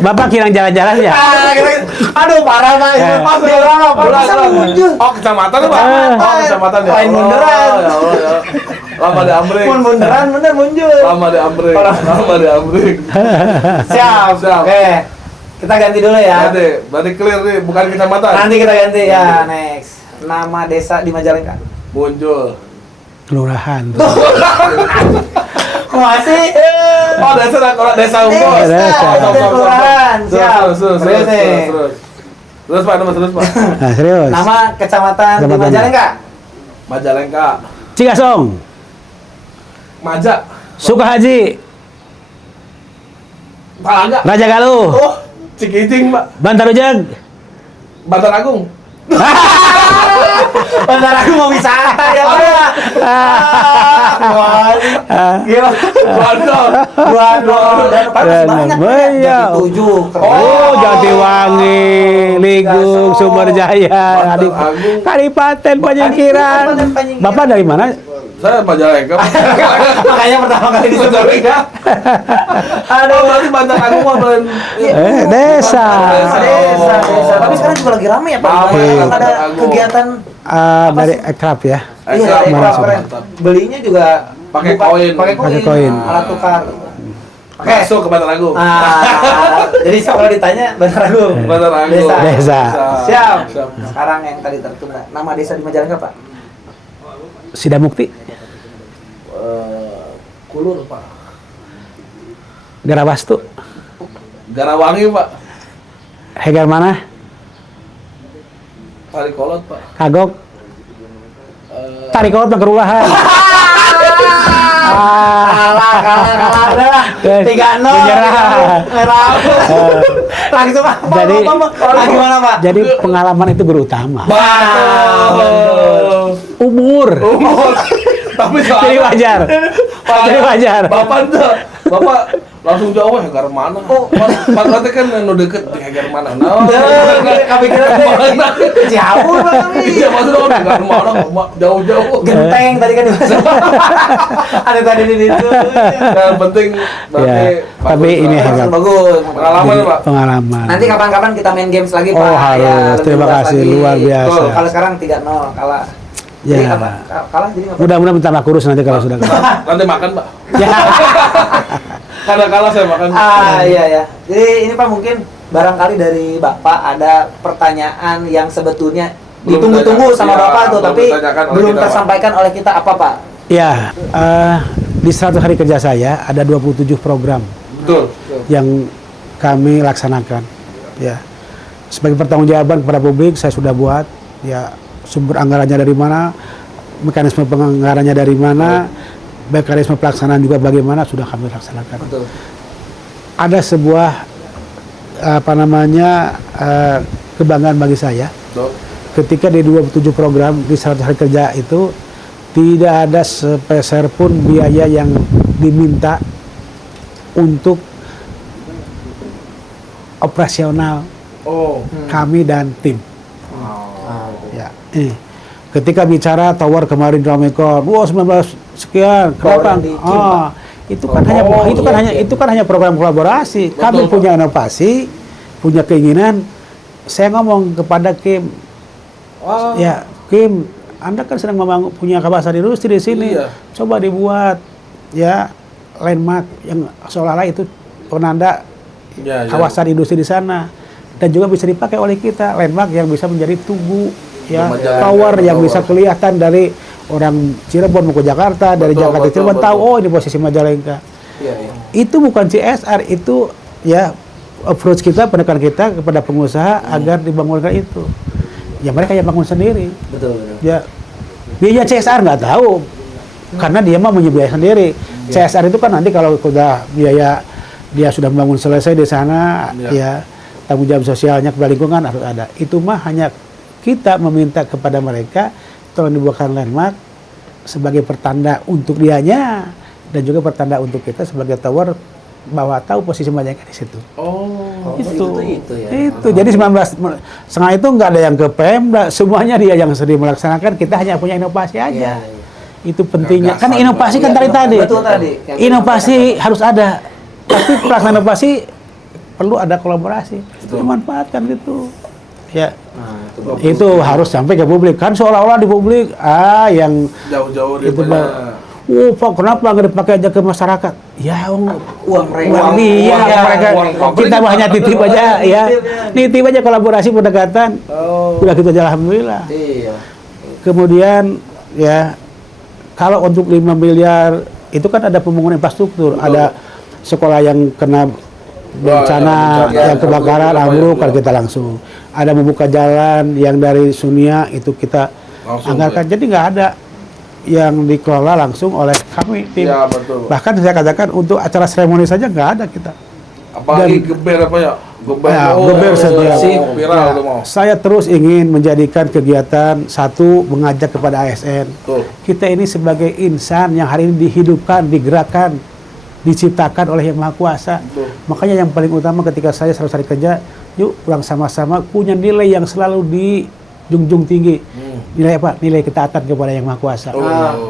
Bapak kirang jalan-jalan ya? Aduh, parah Pak. Itu pas Muncul. Oh, kecamatan Pak. Oh, kecamatan ya. Lain munduran. Ya Allah ya. Lama di Amrik. Munduran bener Muncul. Lama di Amrik. Lama di Amrik. Siap. Siap. Oke. Kita ganti dulu ya. Berarti clear nih, bukan kecamatan. Nanti kita ganti ya, next. Nama desa di Majalengka. Muncul. Kelurahan. Masih. Oh, desa unggul. Desa. Kelurahan. Siap. Terus. Terus Pak, terus Pak. Nah, serius. Nama kecamatan di Kecamatan. Majalengka. Majalengka. Cigasong. Maja. Sukahaji. Palaga. Raja Galuh. Oh, Cikijing, Pak. Bantarujeg. Bantar Agung. Bentar aku mau wisata ya Pak. Gimana? Waduh. Dan banyak Banyak. Jati 7. Oh, Jatiwangi, Ligung, Sumberjaya, Bantar Agung. Kadipaten Penyingkiran. Penyingkiran. Bapak dari mana? Saya Majalengka. Makanya pertama kali disebut. Aduh, berarti Bantar Agung mah belum. Desa. Desa. Tapi sekarang juga lagi rame ya Pak. Rame, Ada Bantar Agung. kegiatan Dari Ekrap ya. iya, Mantap, keren. mantap. Belinya juga Pakai bukan- koin. Pakai Pakai koin. Alat tukar. Oke. Masuk ke Bantar Agung. Jadi kalau ditanya Bantar Agung. Bantar Agung. Desa. Siap. Siap. Sekarang yang tadi tertunda. Nama desa di Majalengka Pak. Sidamukti, Kulur, Pak. Garawastu, Garawangi, Pak. Hegar mana? Tarikolot, Pak. Kagok, Tarikolot mah kelurahan. Kalah. Udah 3-0. Menyerah. Langsung apa? Jadi, Gimana Pak? Jadi pengalaman itu berutama. Betul. Umur. Tapi Jadi wajar. Jadi wajar. Bapak langsung jauh Hegar mana? Padahal kan nu deket di Hegar mana? Nah, Kepikiran deh. Jauh banget. iya maksudnya Hegar mana? Jauh-jauh. Genteng tadi kan dibahas. Ada tadi di situ. Yang penting berarti Ya, tapi ini Hegar. Bagus. pengalaman Jadi, Pak. pengalaman. Nanti kapan-kapan kita main games lagi Pak. Oh, harus. lebih Terima luas kasih, lagi. luar biasa. Betul. Kalau sekarang 3-0 kalah. Ya. Jadi apa? Kalah jadi nggak apa? Mudah-mudahan tambah kurus nanti kalau sudah kalah. Nanti makan Pak. Ya. Karena kalah saya makan. Iya. Jadi ini Pak mungkin barangkali dari Bapak ada pertanyaan yang sebetulnya Belum ditunggu-tunggu sama ditanyakan. Bapak Iya, tuh, belum tapi ditanyakan oleh belum kita, Pak. tersampaikan oleh kita apa Pak? Ya, di 100 hari kerja saya ada 27 program Betul. yang kami laksanakan. Ya, sebagai pertanggungjawaban kepada publik saya sudah buat. Ya, sumber anggarannya dari mana, mekanisme penganggarannya dari mana, mekanisme pelaksanaan juga bagaimana sudah kami laksanakan. Betul. Ada sebuah kebanggaan bagi saya Betul. ketika di 27 program di 100 hari kerja itu tidak ada sepeser pun biaya yang diminta untuk operasional Oh. kami dan tim. Ya, ketika bicara tower kemarin Ramekon, 19 sekian, kenapa? Tower yang di Itu kan hanya program kolaborasi. Kami Betul, punya inovasi, punya keinginan. Saya ngomong kepada Kim, ya Kim, Anda kan sedang membangun punya kawasan industri di sini, Iya. coba dibuat ya landmark yang seolah-olah itu penanda Ya, kawasan industri di sana, dan juga bisa dipakai oleh kita landmark yang bisa menjadi tugu ya, Majalengka, tower yang tower. bisa kelihatan dari orang Cirebon mau ke Jakarta, dari Betul, Jakarta betul, Cirebon tahu betul. oh ini posisi Majalengka. Iya. Itu bukan CSR, itu ya approach kita, pendekatan kita kepada pengusaha agar dibangunkan itu. Ya mereka yang bangun sendiri. Betul. Ya biaya CSR nggak tahu karena dia mah menyediakan sendiri. CSR itu kan nanti kalau sudah biaya dia sudah membangun selesai di sana, ya tanggung jawab sosialnya kepada lingkungan harus ada. Itu mah hanya kita meminta kepada mereka tolong dibuatkan landmark sebagai pertanda untuk dianya dan juga pertanda untuk kita sebagai tower bahwa tahu posisi mereka di situ. Itu ya. Itu. Jadi 19 setengah itu nggak ada yang ke Pemda, semuanya dia yang sering melaksanakan. Kita hanya punya inovasi aja. Itu pentingnya. Kan inovasi kan tadi. Betul tadi. Inovasi harus ada. Tapi pelaksanaan inovasi perlu ada kolaborasi. Dimanfaatkan gitu. Ya. Itu harus sampai ke publik. Kan seolah-olah di publik yang jauh-jauh itu daripada Pak, kenapa nggak dipakai aja ke masyarakat? Ya, uang mereka. Mereka. Kita hanya titip aja, ya. Nitip aja kolaborasi pendekatan. Udah gitu aja, alhamdulillah. Iya. Kemudian, ya, kalau untuk 5 miliar, itu kan ada pembangunan infrastruktur. Ada sekolah yang kena bencana, yang kebakaran, ambruk, kalau kita langsung. Ada membuka jalan yang dari Sunia, itu kita anggarkan. Jadi nggak ada yang dikelola langsung oleh kami tim. Ya, betul. Bahkan saya katakan untuk acara seremoni saja nggak ada kita. Apalagi geber apa ya? Geber setiap. Viral tuh mau. Saya terus ingin menjadikan kegiatan satu mengajak kepada ASN. Tuh. Kita ini sebagai insan yang hari ini dihidupkan, digerakkan, diciptakan oleh Yang Maha Kuasa. Betul. Makanya yang paling utama ketika saya selalu cari kerja, yuk pulang sama-sama punya nilai yang selalu dijunjung tinggi. Nilai apa? Nilai ketaatan kepada Yang Maha Kuasa.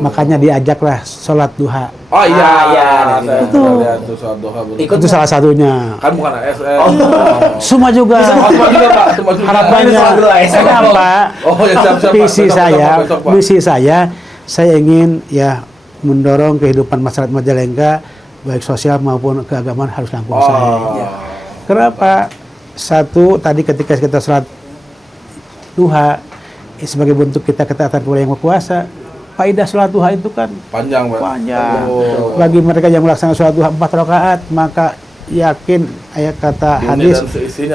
Makanya diajaklah sholat duha. Oh iya. Itu. Sholat duha. Itu salah satunya. Kan bukan ASN. Semua juga. Semua juga, Pak. Semua juga. Harapannya. Kenapa? Oh, ya siap-siap, Pak. Visi saya ingin ya mendorong kehidupan masyarakat Majalengka baik sosial maupun keagamaan harus langsung saya. Kenapa? Satu, tadi ketika kita sholat duha sebagai bentuk kita ketaatan kepada Yang Maha Kuasa. Faedah sholat duha itu kan Panjang, Pak. Bagi mereka yang melaksanakan sholat duha 4 rakaat, maka yakin ayat kata hadis.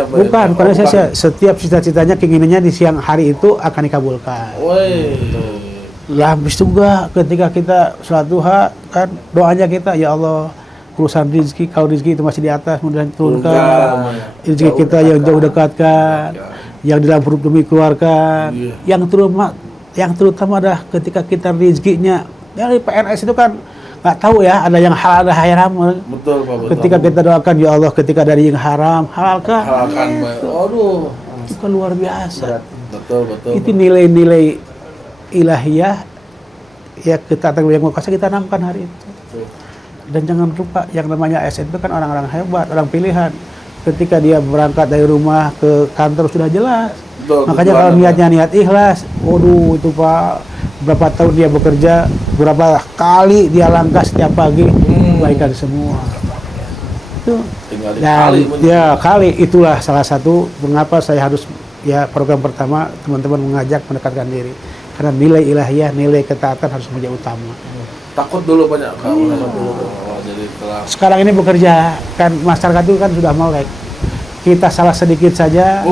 Bukan saya. Setiap cita-citanya, keinginannya di siang hari itu akan dikabulkan. Lah, habis itu juga ketika kita sholat duha kan doanya kita, ya Allah, urusan rezeki, kalau rezeki itu masih di atas, mudah turunkan. Rezeki kita yang jauh dekatkan, yang di dalam perut bumi keluarkan. Yang terutama adalah ketika kita rezekinya dari PNS itu kan nggak tahu ya, ada yang halal ada haram. Betul, Pak. Ketika kita doakan, ya Allah, ketika dari yang haram halalkan. Pak. Aduh, itu kan luar biasa. Betul. Itu nilai-nilai ilahiyah ya kita Yang Maha Kuasa kita tanamkan hari itu. Dan jangan lupa yang namanya ASN itu kan orang-orang hebat, orang pilihan. Ketika dia berangkat dari rumah ke kantor sudah jelas. Makanya kalau niatnya niat ikhlas, waduh itu Pak, berapa tahun dia bekerja, berapa kali dia langkah setiap pagi, kebaikan semua. Itu. Dan kali itulah salah satu mengapa saya harus program pertama teman-teman mengajak mendekatkan diri. Karena nilai ilahiyah, nilai ketaatan harus menjadi utama. Takut dulu banyak kamu. Sekarang ini bekerja kan masyarakat itu kan sudah melek. Kita salah sedikit saja.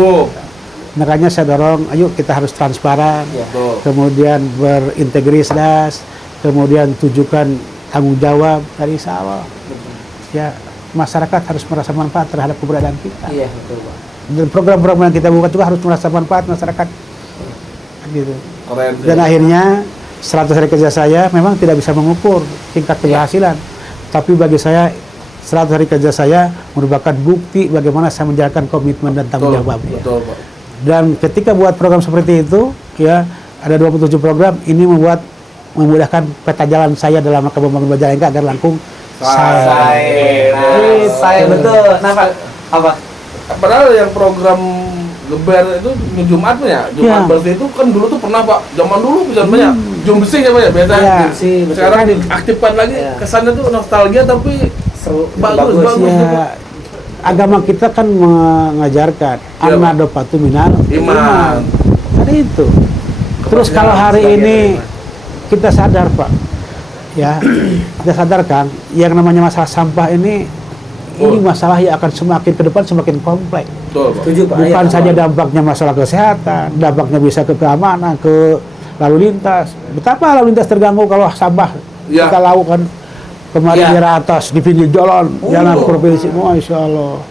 Makanya saya dorong, ayo kita harus transparan. Kemudian berintegritas, kemudian tujukan tanggung jawab dari awal. Ya, masyarakat harus merasa manfaat terhadap keberadaan kita. Iya, betul, Pak. Dan program-program yang kita buat juga harus merasa manfaat masyarakat. Gitu. Keren. Dan akhirnya 100 hari kerja saya memang tidak bisa mengukur tingkat keberhasilan. Tapi bagi saya 100 hari kerja saya merupakan bukti bagaimana saya menjalankan komitmen dan tanggung jawab. Betul, Pak. Dan ketika buat program seperti itu, ya ada 27 program, ini memudahkan peta jalan saya dalam rangka membangun Majalengka agar langkung saya betul. Kenapa? Apa? Padahal yang program geber itu Jumatnya, Jumat bersih itu kan dulu tuh pernah Pak, zaman dulu bisa banyak jum bersih ya Pak ya, biasa. Sekarang diaktifkan lagi, kesannya tuh nostalgia tapi bagus ya. Agama kita kan mengajarkan an-nadofatu minal iman. Ada itu. Terus kalau hari ini kita sadar Pak, ya kita sadarkan yang namanya masalah sampah ini masalah yang akan semakin ke depan semakin kompleks. Setuju, Pak. Bukan saja dampaknya masalah kesehatan, dampaknya bisa ke keamanan, ke lalu lintas. Betapa lalu lintas terganggu kalau sampah kita lakukan kemarin Iya. di atas di pinggir jalan, jalan provinsi, masya Allah.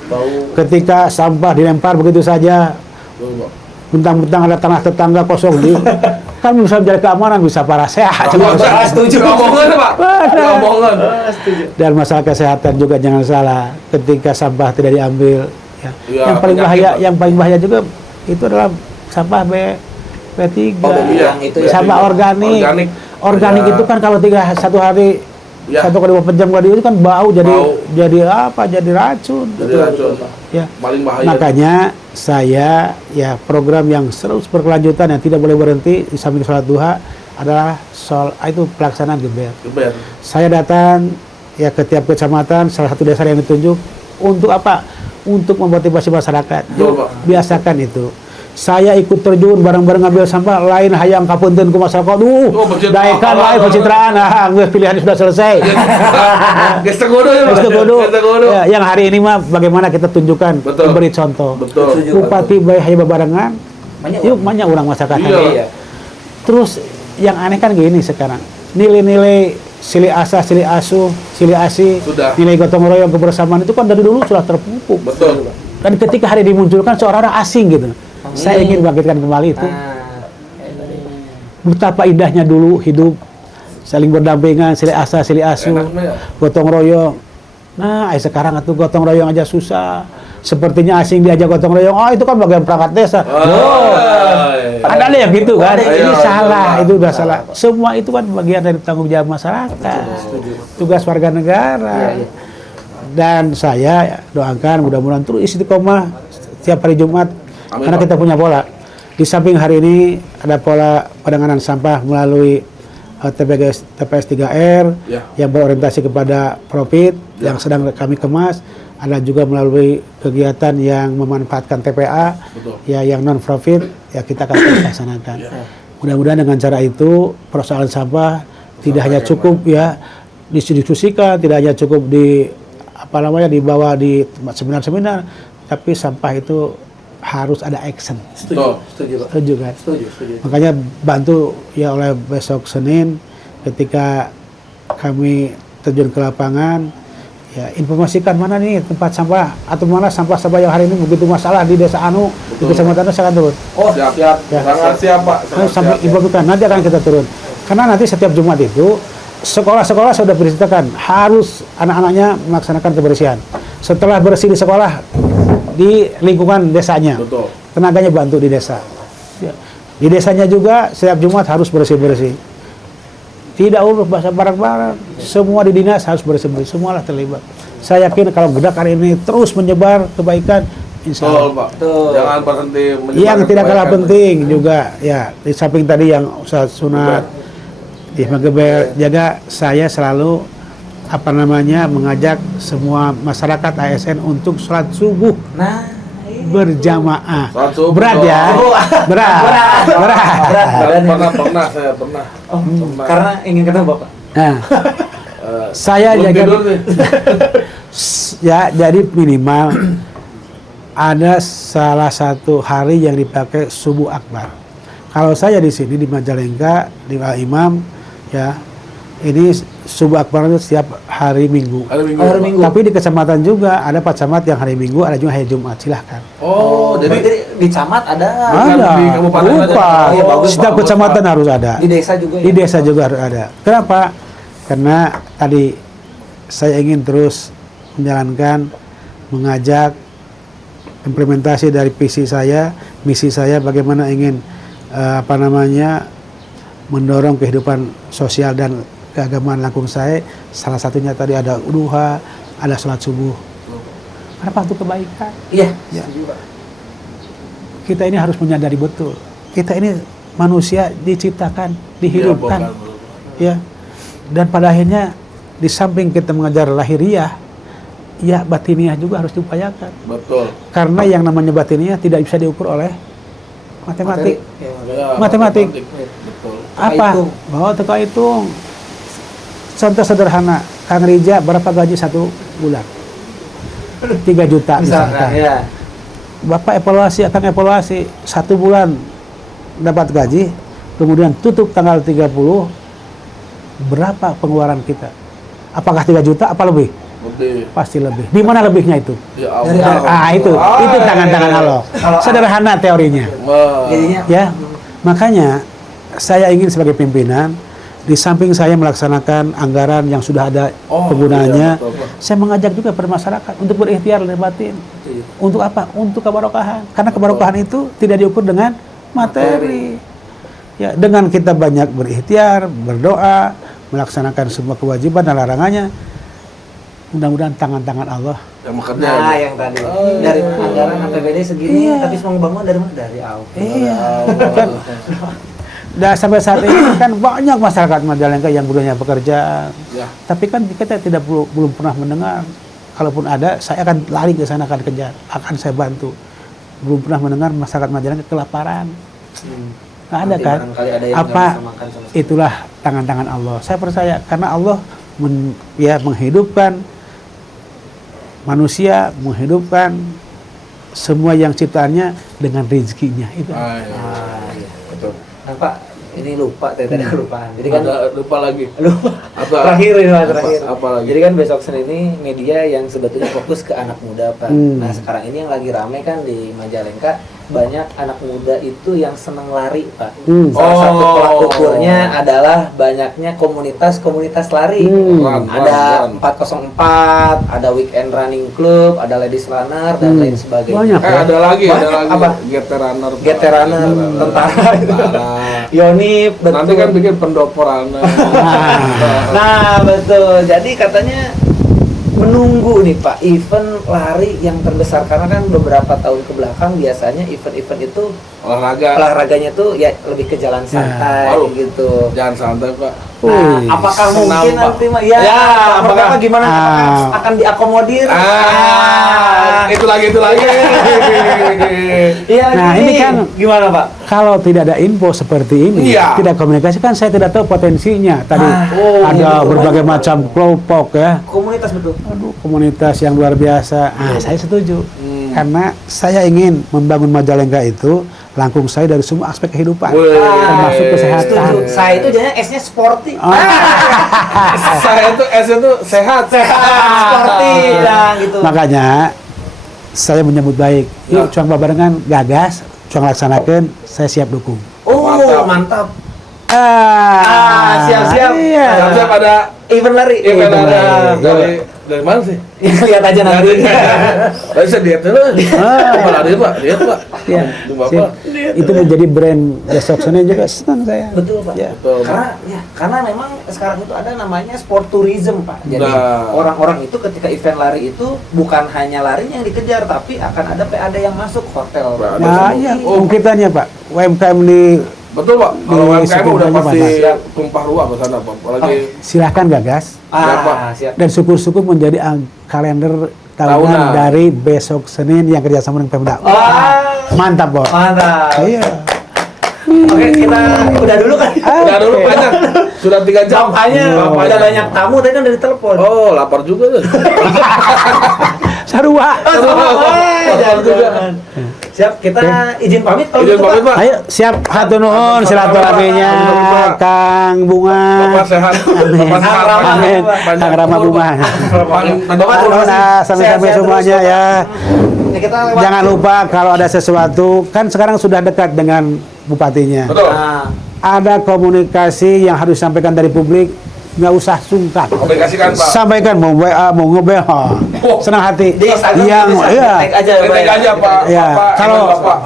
Ketika sampah dilempar begitu saja, Betul, Pak. bentang-bentang ada tanah tetangga kosong di, kan bisa menjadi keamanan, bisa para sehat. Setuju. Omongan, Pak. Omongan. Dan masalah kesehatan juga jangan salah, ketika sampah tidak diambil, ya. Iya, yang paling penyakit, bahaya, Pak. yang paling bahaya juga itu adalah sampah B3, Iya, itu ya. sampah organik. Organik. Organik Iya. itu kan kalau satu hari Iya. 1,24 jam kali itu kan bau, jadi Bau. jadi apa? Jadi racun. Jadi racun. Ya. Paling bahaya. Makanya saya ya program yang terus berkelanjutan yang tidak boleh berhenti di samping sholat duha adalah itu pelaksanaan geber. Geber. Saya datang ya ke tiap kecamatan, salah satu desa yang ditunjuk untuk apa? Untuk memotivasi masyarakat. Betul, Yuk, Pak. biasakan itu. Saya ikut terjun bareng-bareng ngambil sampah, lain hayang kapunten ku masyarakat. Oh, pencitraan. Daikan lain pencitraan. Pilihan sudah selesai. Gestek kudu ya, Pak. Itu kudu. Gestek kudu. Ya, yang hari ini mah bagaimana kita tunjukkan, Betul. memberi contoh. Betul. Bupati bae hayang babarengan, yuk banyak orang masyarakat. Iya. Terus yang aneh kan gini sekarang, nilai-nilai silih asa, silih asuh, silih asih, Sudah. nilai gotong royong kebersamaan itu kan dari dulu sudah terpupuk. Betul. Dan ketika hari dimunculkan seorang asing gitu, saya ingin bangkitkan kembali itu. Betapa indahnya dulu hidup, saling berdampingan, silih asa, silih asuh, Enaknya ya. gotong royong. Nah, sekarang itu gotong royong aja susah. Sepertinya asing diajak gotong royong, oh itu kan bagian perangkat desa. Loh, ada yang gitu kan? Ada, Ini iya, salah, betul. itu udah salah. Semua itu kan bagian dari tanggung jawab masyarakat, tugas warga negara. Dan saya doakan mudah-mudahan terus istiqomah setiap hari Jumat, Amin, karena Pak. kita punya pola. Di samping hari ini ada pola penanganan sampah melalui TPS 3R Ya. yang berorientasi kepada profit yang sedang kami kemas. Ada juga melalui kegiatan yang memanfaatkan TPA, Betul. ya yang non profit, ya kita akan terus laksanakan. Mudah-mudahan dengan cara itu persoalan sampah tidak hanya cukup ya didiskusikan, tidak hanya cukup dibawa di seminar-seminar, tapi sampah itu harus ada action. Betul. Setuju, Pak. Setuju kan? Setuju. Makanya bantu ya oleh besok Senin ketika kami terjun ke lapangan, ya informasikan mana nih tempat sampah atau mana sampah-sampah yang hari ini begitu masalah di desa Anu, di Betul. kecamatan Anu, saya akan turun. Oh, siap. Ya. Sangat siap, Pak. Kami Sangat sampai siap. informasikan, nanti akan kita turun. Karena nanti setiap Jumat itu sekolah-sekolah sudah berceritakan harus anak-anaknya melaksanakan kebersihan. Setelah bersih di sekolah, di lingkungan desanya, Betul. tenaganya bantu di desa. Ya. Di desanya juga setiap Jumat harus bersih-bersih. Tidak urus bahasa barang-barang, semua di dinas harus bersih-bersih, semualah terlibat. Saya yakin kalau gerakan ini terus menyebar kebaikan, insya Betul, Allah. Pak. Betul. Jangan berhenti menyebarkan Yang tidak kalah kebaikan. penting juga, ya di samping tadi yang Ustaz Sunat, di Mageber, jaga saya selalu mengajak semua masyarakat ASN untuk sholat subuh Nah, berjamaah. Sholat subuh, Berat dong. ya, berat. Pernah saya pernah. Pernah. karena ingin ketemu Bapak. Nah, saya Belum jaga tidur nih. ya, jadi minimal ada salah satu hari yang dipakai subuh akbar. Kalau saya di sini di Majalengka di Al Imam, ya ini subuh akbar itu setiap hari Minggu. Hari Minggu. Hari Minggu. Tapi di kecamatan juga ada 4 camat yang hari Minggu, ada juga hari Jumat. Silahkan. Oh, Jadi jadi di camat ada. Ada. di kabupaten ada. Lupa. Oh, iya, bagus, Setiap bagus, kecamatan Pak. harus ada. Di desa juga Di ya? desa juga harus ada. Kenapa? Karena tadi saya ingin terus menjalankan, mengajak implementasi dari visi saya, misi saya bagaimana ingin mendorong kehidupan sosial dan keagamaan langkung saya. Salah satunya tadi ada duha, ada sholat subuh. Kenapa? Untuk kebaikan. Iya. Ya. Setuju, Pak. Kita ini harus menyadari betul. Kita ini manusia diciptakan, dihidupkan. Ya. Dan pada akhirnya di samping kita mengajar lahiriah, ya batiniah juga harus diupayakan. Betul. Karena yang namanya batiniah tidak bisa diukur oleh matematik. Ya, Ya, Matematik. Betul. Apa? hitung. Bahwa teka hitung. Contoh sederhana, Kang Rija berapa gaji 1 bulan? 3 juta Misalkan, misalkan. ya. Bapak akan evaluasi 1 bulan dapat gaji, kemudian tutup tanggal 30, berapa pengeluaran kita? Apakah 3 juta apa lebih? Lebih. Pasti lebih. Di mana lebihnya itu? Ya Dari Allah. Itu tangan-tangan Allah. Kalau Sederhana teorinya. Jadinya Ya, makanya saya ingin sebagai pimpinan, di samping saya melaksanakan anggaran yang sudah ada penggunaannya, iya, betul, Pak. saya mengajak juga pada masyarakat untuk berikhtiar lahir batin. Untuk apa? Untuk kebarokahan. Karena kebarokahan itu tidak diukur dengan materi. Ya, dengan kita banyak berikhtiar, berdoa, melaksanakan semua kewajiban dan larangannya, mudah-mudahan tangan-tangan Allah. Yang makannya. nah yang tadi dari anggaran APBD segini tapi semua bangun dari mana? Dari Allah. Iya. Kan, dan sampai saat ini kan banyak masyarakat Majalengka yang punya pekerjaan. Ya. Tapi kan kita belum pernah mendengar. Kalaupun ada, saya akan lari ke sana, akan kejar, akan saya bantu. Belum pernah mendengar masyarakat Majalengka kelaparan. Nggak ada Nanti kan? barangkali ada yang Apa nggak bisa makan sama sekali. itulah tangan-tangan Allah. Saya percaya karena Allah menghidupkan manusia, menghidupkan semua yang ciptaannya dengan rezekinya itu. Iya. Betul. Nah, Pak, ini lupa tadi kelupaan. Jadi kan Ada lupa lagi. lupa. Apa? Terakhir ini Pak, terakhir. Apa lagi? Jadi kan besok Senin ini media yang sebetulnya fokus ke anak muda, Pak. Nah, sekarang ini yang lagi rame kan di Majalengka banyak anak muda itu yang seneng lari, Pak. Salah satu tolak ukurnya adalah banyaknya komunitas-komunitas lari. Ada 404, ada Weekend Running Club, ada Ladies Runner dan lain sebagainya. Banyak. Ada lagi, ada Banyak. lagi. Apa? GT Runner. GT Runner, tentara itu. Yonif, betul. Nanti kan bikin pendopo runner. Nah, betul. Jadi katanya menunggu nih Pak event lari yang terbesar karena kan beberapa tahun ke belakang biasanya event-event itu olahraganya tuh ya lebih ke jalan santai Waduh. gitu. Jangan santai, Pak. Nah, apakah Senam, mungkin Pak. nanti Pak? Ya, apakah gimana? Apakah Ah. akan diakomodir? Itu lagi. Iya. Nah, ini kan gimana Pak? kalau tidak ada info seperti ini, Iya. tidak komunikasi kan saya tidak tahu potensinya. Tadi ada berbagai macam kelompok ya. Komunitas betul. Aduh, komunitas yang luar biasa. Saya setuju. Karena saya ingin membangun Majalengka itu langkung saya dari semua aspek kehidupan, termasuk kesehatan. Setuju. Saya itu jadinya S-nya sporty. Saya tuh S-nya tuh sehat. Sporty lah gitu. Makanya saya menyambut baik. Yuk, cuang barengan gagas, cuang laksanakan, saya siap dukung. Oh, mantap. Siap-siap. Iya. Siap-siap ada Event lari. event lari. dari mana sih? Lihat aja nanti. Tadi saya diet dulu. Apa lari, Pak? Lihat, Pak. Ya, Itu Bapak. siap. Itu menjadi brand besok Senin juga senang saya. Betul Pak. Ya. Betul. Karena memang sekarang itu ada namanya sport tourism Pak. Jadi Nah. orang-orang itu ketika event lari itu bukan hanya larinya yang dikejar tapi akan ada PAD yang masuk hotel. Nah, ya, kita Pak. UMKM di Betul, Pak. Kalau Di UMKM udah sekitarnya pasti Pak. tumpah ruah ke sana, Pak. Apalagi silahkan gagas. Siap. Dan syukur-syukur menjadi kalender tahunan Tahunan. dari besok Senin yang kerjasama dengan Pemda. Mantap, Bos. Mantap. Iya. Oke, kita udah dulu kan. udah dulu banyak. Sudah 3 jam. Makanya udah banyak tamu tadi kan dari telepon. Oh, lapar juga tuh. Sarua. Lapar juga. Siap, kita izin pamit kalau Izin gitu, pamit, Pak. Ayo, siap. Hatur nuhun silaturahminya Kang Bunga. Bapak sehat. Bapak sehat. Amin. Kang Rama Bunga. Bapak terima kasih. Sampai-sampai Sehat-sehat semuanya terus, ya. Ini kita lewat. Jangan lupa kalau ada sesuatu, kan sekarang sudah dekat dengan bupatinya. Betul. Nah, Ada komunikasi yang harus disampaikan dari publik, nggak usah sungkan. Komunikasikan, Pak. Sampaikan mau WA, mau nge-BH. Senang hati. di Instagram Yang bisa iya. tag aja Pak. Tag aja, Pak. Ya, Bapak, kalau- Bapak.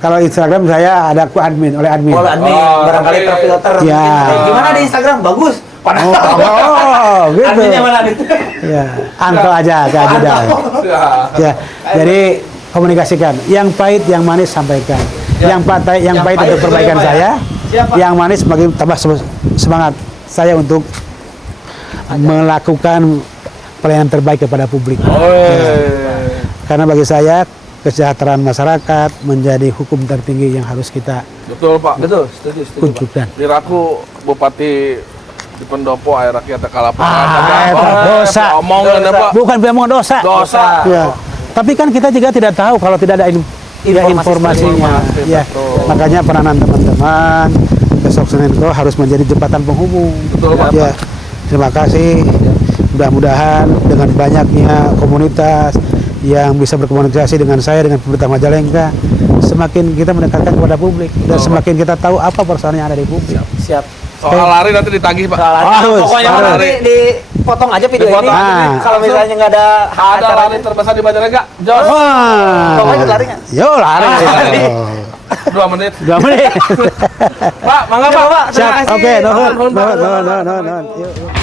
Kalau Instagram saya ada admin oleh admin. Oh, admin, barangkali oke. terfilter. Ya. Gimana di Instagram? Bagus. Padahal gitu. adminnya mana gitu. Ya, angkel aja ke ajudan. Ya. Ya, jadi komunikasikan. Yang pahit, yang manis sampaikan. Yang pahit Yang untuk pahit perbaikan itu ya, Pak, saya. ya? Siap, Pak. Yang manis bagi tambah semangat saya untuk melakukan pelayanan terbaik kepada publik. Karena bagi saya kesejahteraan masyarakat menjadi hukum tertinggi yang harus kita Betul, Pak. Betul, setuju. wujudkan. Diraku Bupati di Pendopo air rakyat Kalapangan. Dosa. Omongan apa? Bukan bilang dosa. Dosa. Ya. Tapi kan kita juga tidak tahu kalau tidak ada informasinya. Ya. betul. Makanya peranan teman-teman besok Senin itu harus menjadi jembatan penghubung. Betul, Pak. Ya. Terima kasih. Mudah-mudahan dengan banyaknya komunitas yang bisa berkomunikasi dengan saya, dengan pemerintah Majalengka, semakin kita mendekatkan kepada publik dan semakin kita tahu apa persoalan yang ada di publik. Siap. Soal lari nanti ditagih Pak. Soal lari. Harus, Pokoknya harus. nanti dipotong aja video Dipotong ini. aja. Kalau misalnya nggak ada Ada lari terbesar di Majalengka. Jos. Pokoknya ikut lari nggak? Yo lari. 2 menit. 2 menit. Pak, mangga Pak. Pak, terima Siap. kasih. Oke, nuhun. Nuhun, Pak. Nuhun. Yuk.